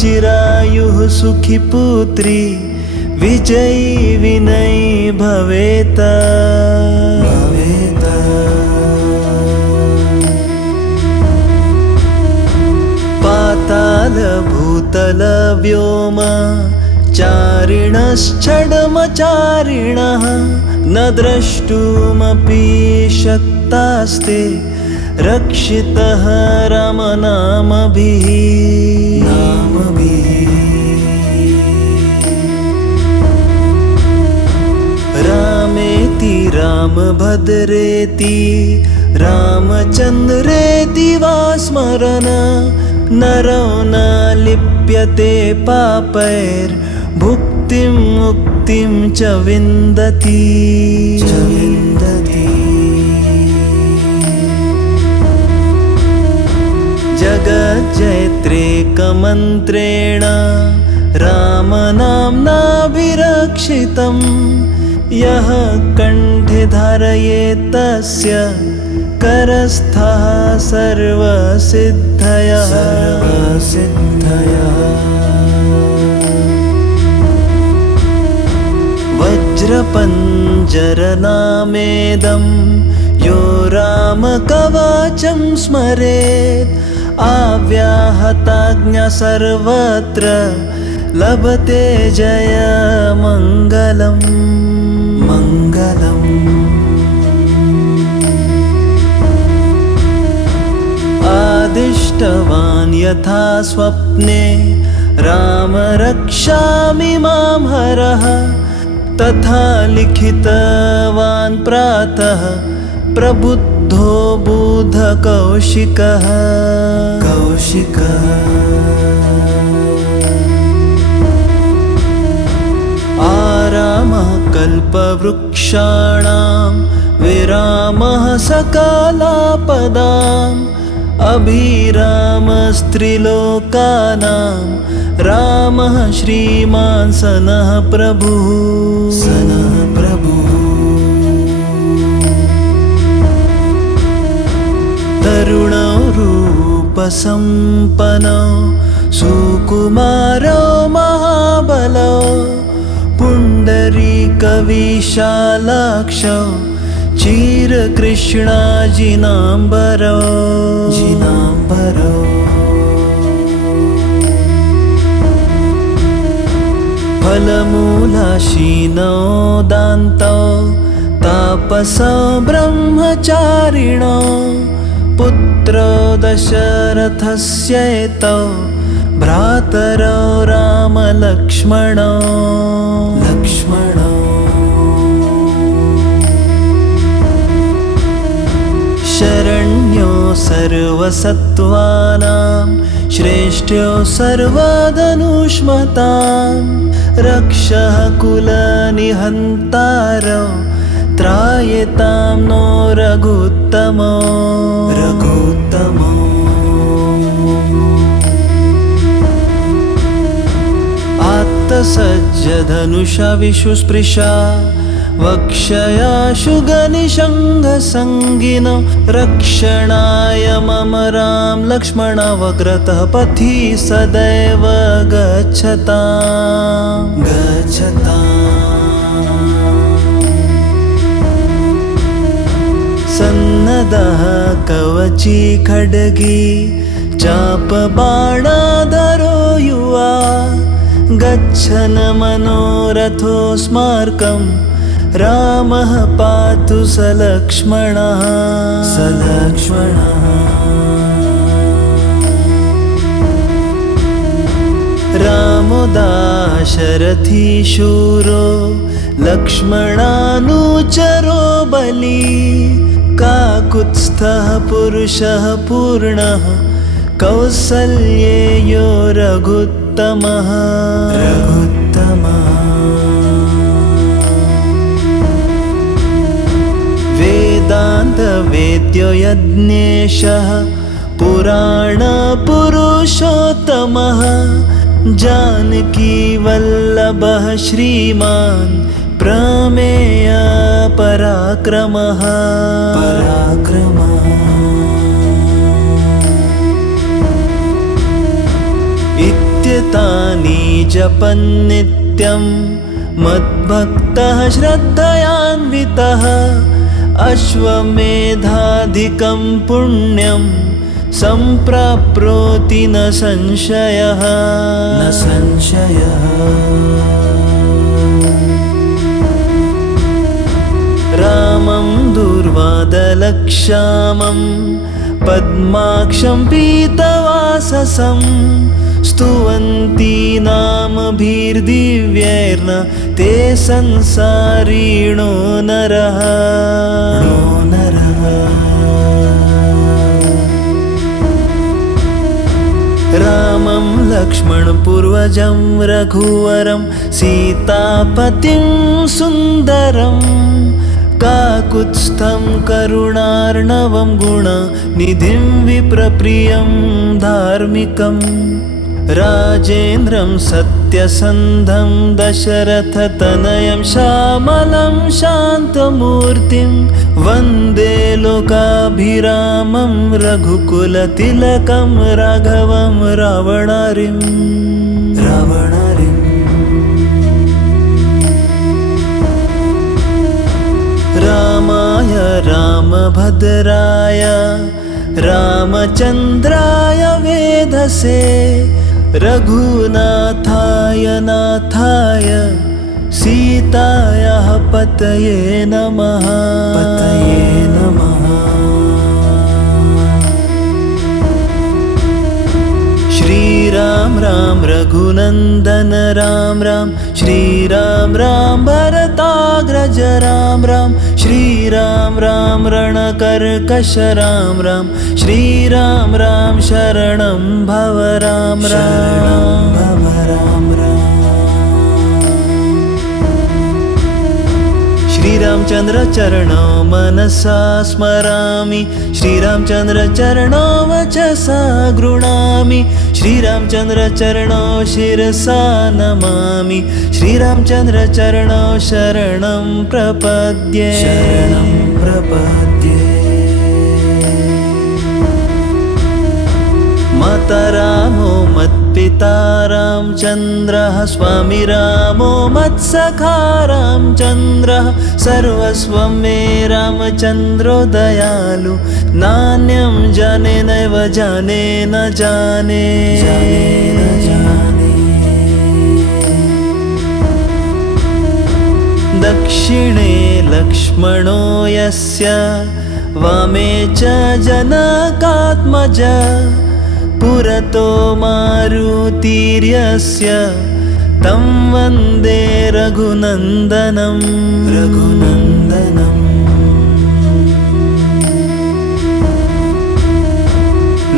चिरायुः सुखी पुत्री विजयी विनयी भवेत् पाताल भूतल व्योम चारिणश्चडमचारिणः न द्रष्टुमपि शक्तास्ते रक्षितः रामनामभिः रामेति रामभद्रेति रामचन्द्रेति वा स्मरन् नरो न लिप्यते पापैर्भुक्तिं मुक्तिं च विन्दति जगज्जयत्रेकमन्त्रेण रामनाम्नाभिरक्षितं यः कण्ठे धारयेत् तस्य करस्थः सर्वसिद्धयः वज्रपञ्जरनामेदं यो रामकवचं स्मरेत् आव्याहताज्ञा सर्वत्र लभते जयमङ्गलम् आदिष्टवान् यथा स्वप्ने राम रक्षामि मां हरः तथा लिखितवान् प्रातः प्रबुद्धो बुधकौशिकः आरामः कल्पवृक्षाणां विरामः सकलापदाम् अभिरामस्त्रिलोकानां रामः श्रीमान् सनः प्रभुः तरुणो रूपसम्पन्नो सुकुमारो महाबलो पुण्डरीकविशालाक्षो चिरकृष्णाजिनाम्बरो फलमूलाशीनो दान्तो तापसो ब्रह्मचारिणो पुत्रो दशरथस्येतौ भ्रातरौ रामलक्ष्मणौ शरण्यो सर्वसत्त्वानां श्रेष्ठ्यो सर्वधनुष्मतां रक्षः कुलनिहन्तारो त्रायतां नो रघुत्तमो आत्तसज्जधनुषा विशुस्पृशा वक्षया शुगनिषङ्गसङ्गिनो रक्षणाय मम राम लक्ष्मणवग्रतः पथि सदैव गच्छताम् सन्नदः कवची खड्गी चापबाणाधरो युवा गच्छन् मनोरथो स्मार्कं रामः पातु सलक्ष्मणः रामो दाशरथी शूरो लक्ष्मणानुचरो बली काकुत्स्थः पुरुषः पूर्णः कौसल्येयो रघुत्तमः वेदान्तवेद्यो यज्ञेशः पुराणपुरुषोत्तमः जानकी वल्लभः श्रीमान् प्रमेय पराक्रमः इत्येतानि जपन् नित्यं मद्भक्तः श्रद्धयान्वितः अश्वमेधाधिकं पुण्यं सम्प्राप्नोति न संशयः रामं दूर्वादलक्ष्यामं पद्माक्षं पीतवाससं स्तुवन्ति नामभिर्दिव्यैर्न ते संसारिणो नरः रामं लक्ष्मणपूर्वजं रघुवरं सीतापतिं सुन्दरं काकुत्स्थं करुणार्णवं गुणनिधिं विप्रप्रियं धार्मिकं राजेन्द्रं सत्यसन्धं दशरथतनयं श्यामलं शान्तमूर्तिं वन्दे लोकाभिरामं रघुकुलतिलकं राघवं रावणारिं रामाय रामभद्राय रामचन्द्राय वेधसे रघुनाथाय नाथाय सीतायाः पतये नमः श्रीराम राम रघुनन्दन राम राम श्रीराम राम भरताग्रज राम राम श्रीराम राम रणकर्कश राम राम श्रीराम राम शरणं भव राम राम श्रीरामचन्द्र चरणौ मनसा स्मरामि श्रीरामचन्द्र चरणौ वचसा गृह्णामि श्रीरामचन्द्र चरणौ शिरसा नमामि श्रीरामचन्द्र चरणौ शरणं प्रपद्ये माता रामो मत्पिता रामचन्द्रः स्वामी रामो मत्सखा रामचन्द्रः सर्वस्वं मे रामचन्द्रो दयालु नान्यं जाने नैव जाने न जाने दक्षिणे लक्ष्मणो यस्य वामे च जनकात्मजा पुरतो मारुतिर्यस्य तं वन्दे रघुनन्दनं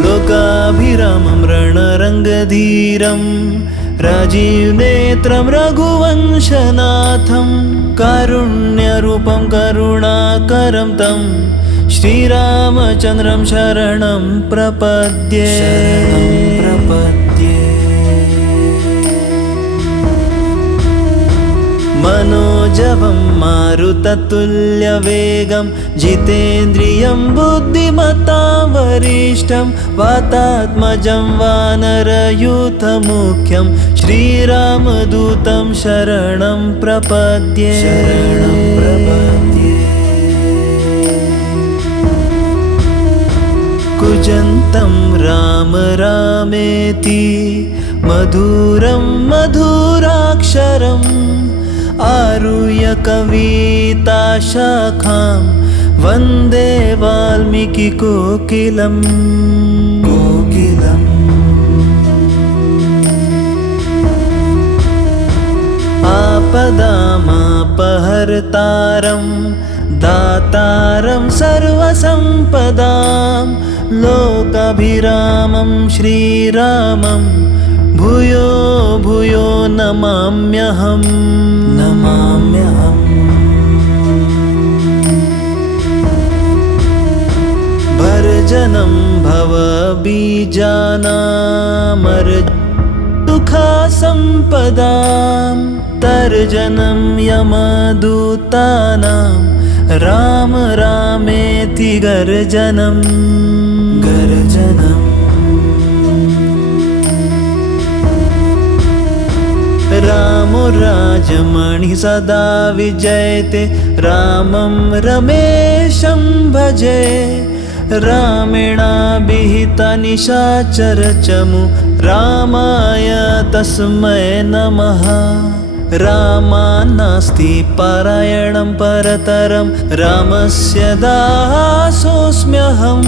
लोकाभिरामं रणरङ्गधीरं राजीवनेत्रं रघुवंशनाथं कारुण्यरूपं करुणाकरं तं श्रीरामचन्द्रं शरणं प्रपद्ये मनोजवं मारुततुल्यवेगं जितेन्द्रियं बुद्धिमतां वरिष्ठं वातात्मजं वानरयूथमुख्यं श्रीरामदूतं शरणं प्रपद्ये कुजन्तं राम रामेति मधुरं मधुराक्षरम् आरुह्य कविताशाखां वन्दे वाल्मीकिकोकिलम् आपदामापहर्तारं दातारं सर्वसम्पदां लोकाभिरामं श्रीरामं भूयो भूयो नमाम्यहम् भर्जनं भवबीजानामर्दुःखसम्पदां तर्जनं यमदूतानां राम रामेति गर्जनम् रामो राजमणि सदा विजयते रामं रमेशं भजे रामेणाभिहिता निशाचरचमु रामाय तस्मै नमः रामान्नास्ति पारायणं परतरं रामस्य दासोऽस्म्यहं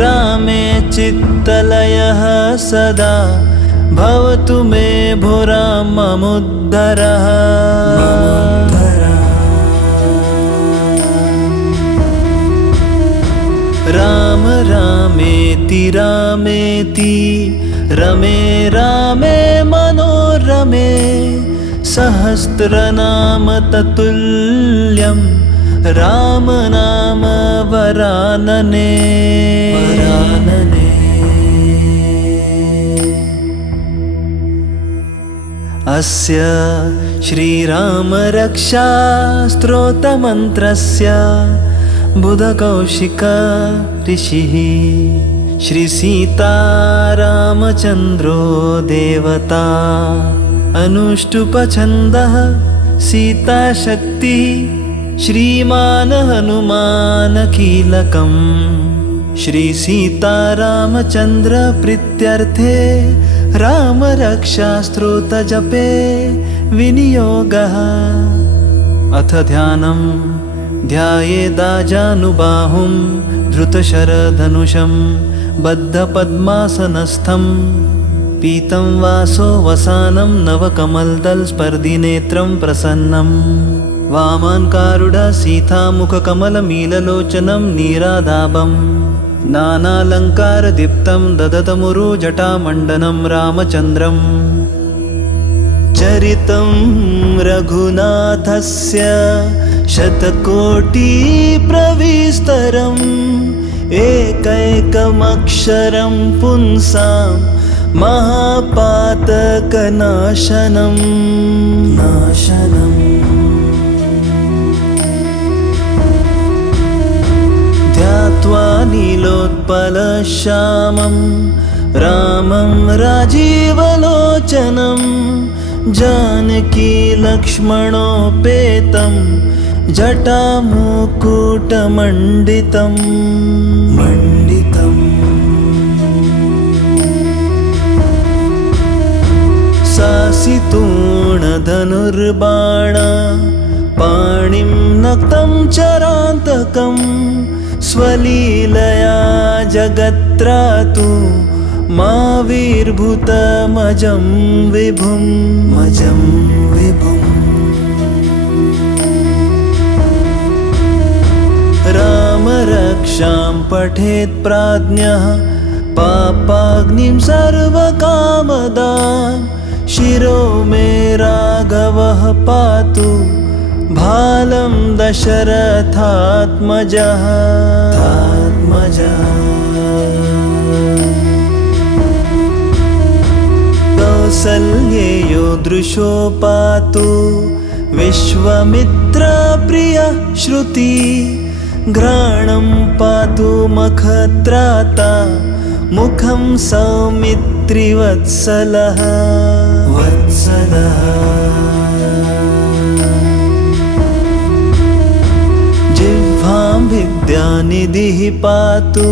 रामे चित्तलयः सदा भवतु मे भो राममुद्धरः राम रामेति रामेति रमे रामे मनोरमे सहस्रनाम तत्तुल्यं राम नाम वरानने अस्य श्रीरामरक्षा स्तोत्रमन्त्रस्य बुधकौशिक ऋषिः श्रीसीतारामचन्द्रो देवता अनुष्टुप्छन्दः सीताशक्तिः श्रीमान् हनुमान् कीलकम् श्रीसीतारामचन्द्र प्रीत्यर्थे रामरक्षास्तोत्रजपे विनियोगः अथ ध्यानं ध्यायेदाजानुबाहुं धृतशरधनुषं बद्धपद्मासनस्थं पीतं वासो वसानं नवकमलदलस्पर्धिनेत्रं प्रसन्नं वामान्कारुडसीतामुखकमलमीललोचनं नीरादाभं नानालङ्कारदीप्तं ददतमुरुजटामण्डनं रामचन्द्रम् चरितं रघुनाथस्य शतकोटिप्रविस्तरम् एकैकमक्षरं पुंसां महापातकनाशनम् ध्यात्वा नीलोत्पलश्यामं रामं राजीवलोचनं जानकी लक्ष्मणोपेतं जटामुकुटमण्डितं सासितूणधनुर्बाण पाणिं नक्तं चरान्तकं स्वलीलया जगत्रातु माविर्भूतमजं विभुं रामरक्षां पठेत् प्राज्ञः पापाग्निं सर्वकामदां शिरो मे राघवः पातु भालं दशरथात्मजः कौसल्येयो दृशो पातु विश्वामित्रप्रियः श्रुति घ्राणं पातु मखत्राता मुखं सौमित्रिवत्सलः जिह्वां विद्यानिधिः पातु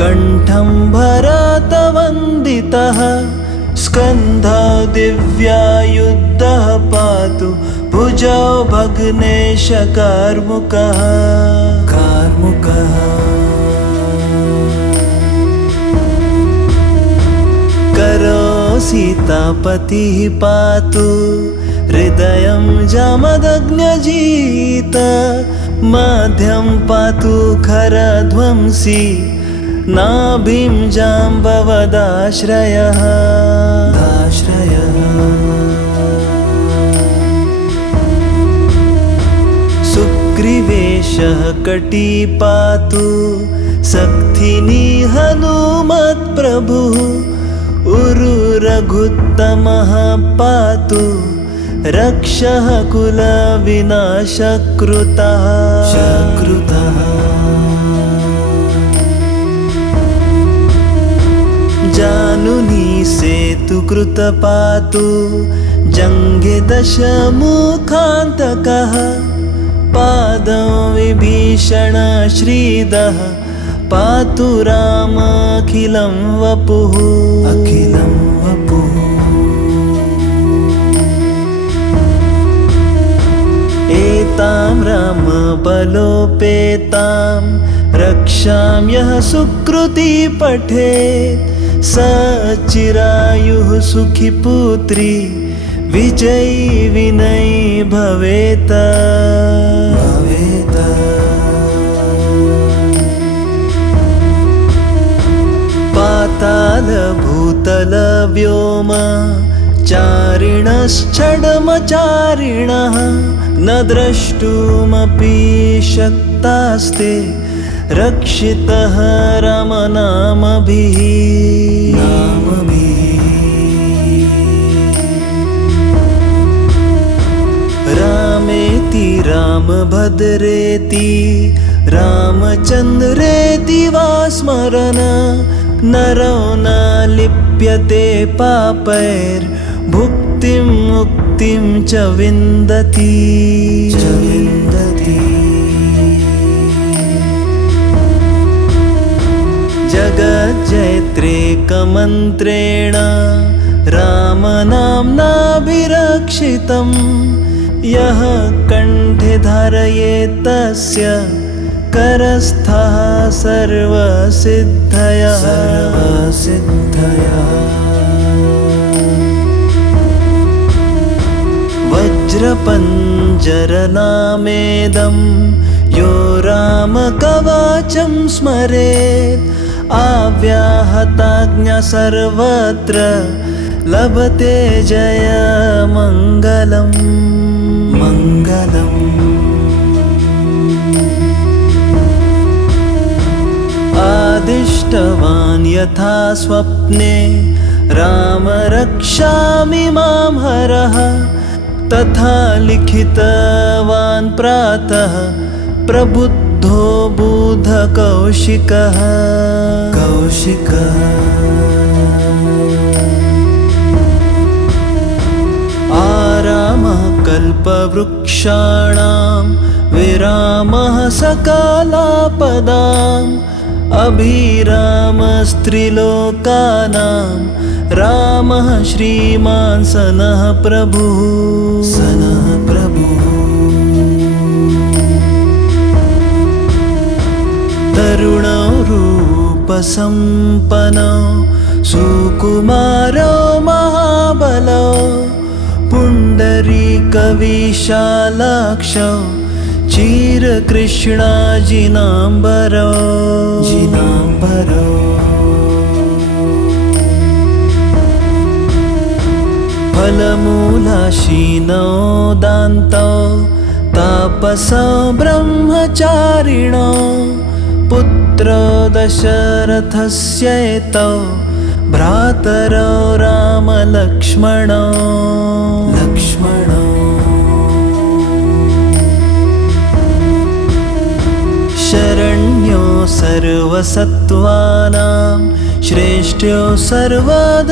कण्ठं भरतवन्दितः स्कन्धौ दिव्यायुधः पातु भुजौ भग्नेश कार्मुकः करो सीतापतिः पातु हृदयं जामदग्न्यजित मध्यं पातु खरध्वंसी नाभिं जाम्बवदाश्रयः सुग्रीवेशः कटी पातु सक्थिनी हनुमत्प्रभुः उरुरघुत्तमः पातु रक्षः कुलविनाशकृतः जानुनी सेतुकृत पातु जङ्गे दशमुखान्तकः पादं विभीषण श्रीदः पातु रामखिलं वपुः एतां रामबलोपेतां रक्षां यः सुकृती पठेत् स चिरायुः सुखी पुत्री विजयी विनयी भवेत् पाताल भूतल व्योम चारिणश्चडमचारिणः न द्रष्टुमपि शक्तास्ते रक्षितः रामनामभिः रामेति रामभद्रेति रामचन्द्रेति वा स्मरन् नरो न लिप्यते पापैर्भुक्तिं मुक्तिं च विन्दति जगज्जयत्रेकमन्त्रेण रामनाम्नाभिरक्षितं यः कण्ठे धारयेत् तस्य करस्थः सर्वसिद्धयः वज्रपञ्जरनामेदं यो रामकवचं स्मरेत् आव्याहताज्ञा सर्वत्र लभते जयमङ्गलम् आदिष्टवान् यथा स्वप्ने राम रक्षामि मां हरः तथा लिखितवान् प्रातः प्रबुद्धो बुधकौशिकः आरामः कल्पवृक्षाणां विरामः सकलापदाम् अभिरामस्त्रिलोकानां रामः श्रीमान् सनः प्रभुः तरुणो रूपसम्पन्नो सुकुमारो महाबलो पुण्डरीकविशालाक्षो चिरकृष्णाजिनाम्बरो फलमूलाशीनो दान्तो तापसो ब्रह्मचारिणो पुत्रो दशरथस्येतौ भ्रातरो रामलक्ष्मणो शरण्यो सर्वसत्त्वानां श्रेष्ठ्यो सर्वधनुष्मतां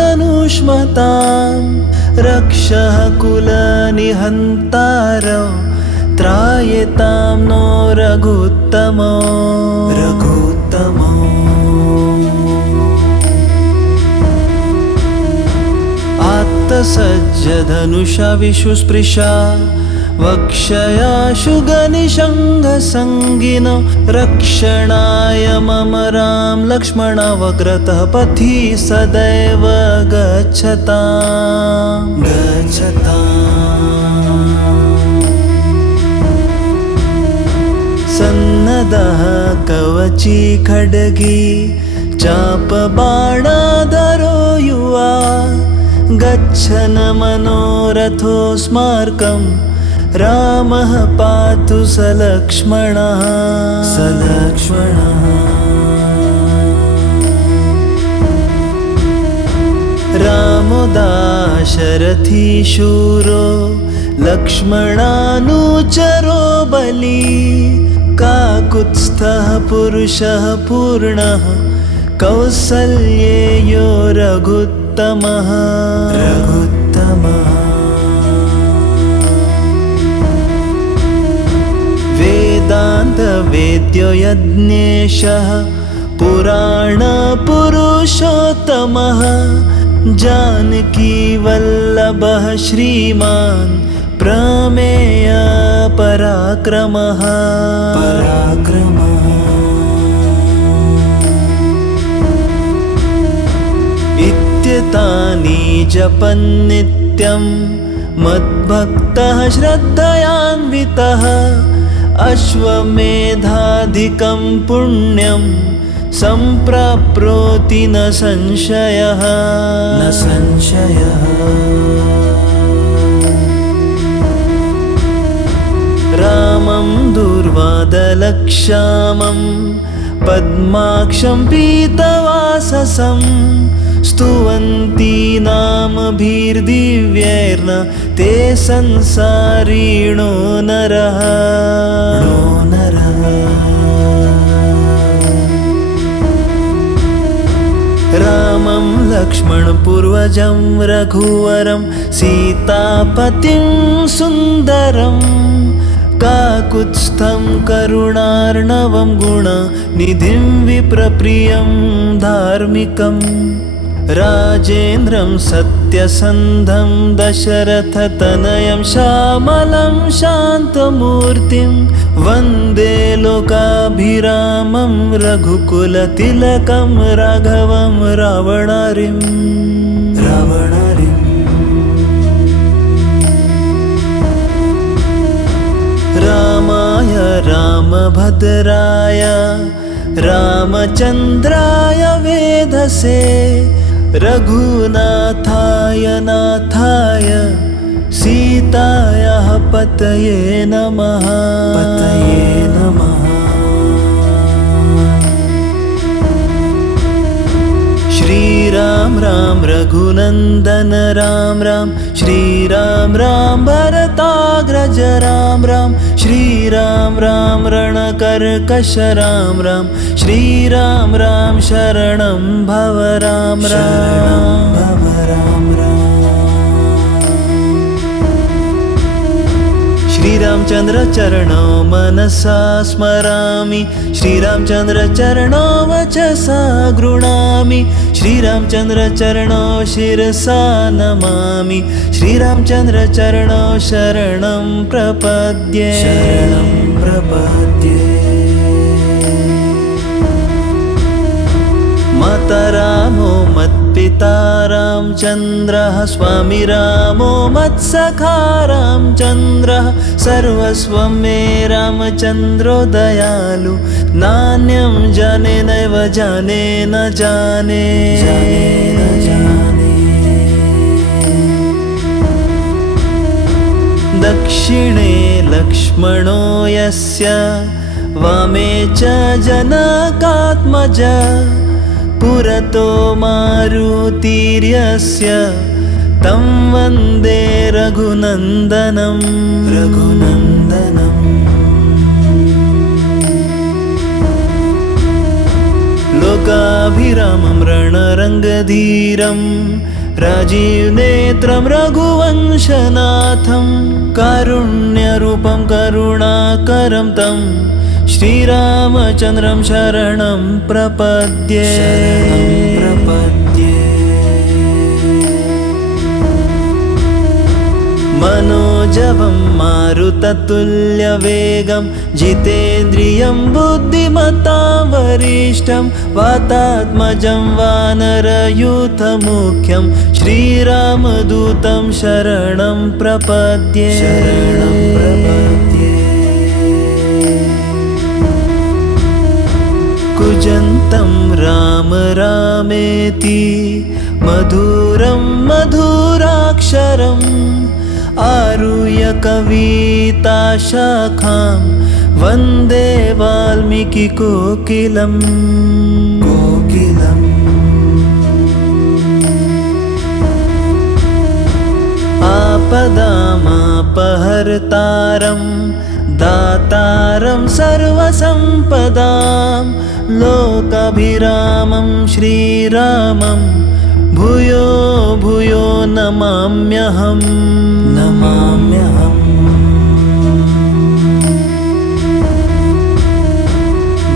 रक्षः कुलनिहन्तारो त्रायतां नो रघुत्तमो आत्तसज्जधनुषा विशुस्पृशा वक्षयाशुगनिषङ्गसङ्गिनो रक्षणाय मम राम लक्ष्मणावग्रतः पथि सदैव गच्छताम् सन्नदः कवची खड्गी चापबाणाधरो युवा गच्छन् मनोरथो स्मार्कं रामः पातु सलक्ष्मणः रामो दाशरथी शूरो लक्ष्मणानुचरो बली काकुत्स्थः पुरुषः पूर्णः कौसल्येयो रघुत्तमः वेदान्तवेद्यो यज्ञेशः पुराणपुरुषोत्तमः जानकीवल्लभः श्रीमान् प्रमेय पराक्रमः इत्येतानि जपन्नित्यं मद्भक्तः श्रद्धयान्वितः अश्वमेधाधिकं पुण्यं सम्प्राप्नोति न संशयः रामं दूर्वादलक्ष्यामं पद्माक्षं पीतवाससं स्तुवन्ति नामभिर्दिव्यैर्न ते संसारिणो नरः रामं लक्ष्मणपूर्वजं रघुवरं सीतापतिं सुन्दरं काकुत्स्थं करुणार्णवं गुणनिधिं विप्रप्रियं धार्मिकं राजेन्द्रं सत्यसन्धं दशरथतनयं श्यामलं शान्तमूर्तिं वन्दे लोकाभिरामं रघुकुलतिलकं राघवं रावणारिम् रामाय रामभद्राय रामचन्द्राय वेधसे रघुनाथाय नाथाय सीतायाः पतये नमः श्रीराम राम रघुनन्दन राम राम श्रीराम राम भरताग्रज राम राम श्रीराम राम रणकर्कश राम राम श्रीराम राम शरणं भव राम श्रीरामचन्द्र चरणौ मनसा स्मरामि श्रीरामचन्द्र चरणौ वचसा गृह्णामि श्रीरामचन्द्र चरणौ शिरसा नमामि श्रीरामचन्द्र चरणौ शरणं प्रपद्ये माता रामो मत्पिता रामचन्द्रः स्वामी रामो मत्सखा रामचन्द्रः सर्वस्वं मे रामचन्द्रो दयालु नान्यं जाने नैव जाने न जाने दक्षिणे लक्ष्मणो यस्य वामे च जनकात्मजा पुरतो मारुतिर्यस्य तं वन्दे रघुनन्दनं लोकाभिरामं रणरङ्गधीरं राजीवनेत्रं रघुवंशनाथं कारुण्यरूपं करुणाकरं तं श्रीरामचन्द्रं शरणं प्रपद्ये मनोजवं मारुततुल्यवेगं जितेन्द्रियं बुद्धिमतां वरिष्ठं वातात्मजं वानरयूथमुख्यं श्रीरामदूतं शरणं प्रपद्ये कुजन्तं राम रामेति मधुरं मधुराक्षरम् आरुह्य कविताशाखां वन्दे वाल्मीकिकोकिलम् आपदामापहर्तारं दातारं सर्वसम्पदां लोकाभिरामं श्रीरामं भूयो भूयो नमाम्यहम्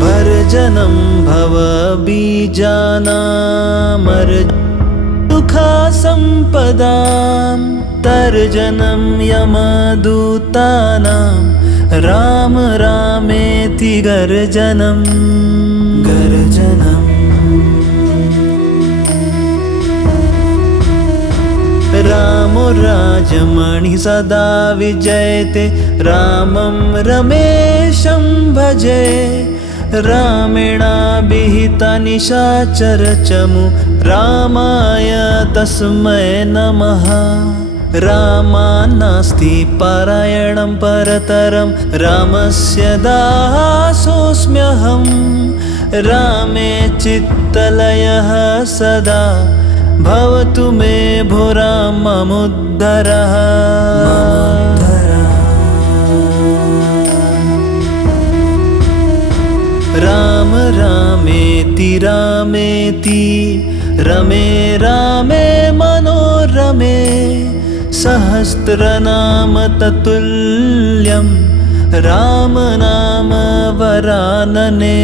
भर्जनं भवबीजानामर्जुखसम्पदां तर्जनं यमदूतानां राम रामेति गर्जनम् रामो राजमणि सदा विजयते रामं रमेशं भजे रामेणाभिहिता निशाचरचमु रामाय तस्मै नमः रामान्नास्ति पारायणं परतरं रामस्य दासोऽस्म्यहं रामे चित्तलयः सदा भवतु मे भो राममुद्धरः राम रामेति रामेति रमे रामे मनोरमे सहस्रनाम तत्तुल्यं राम नाम वरानने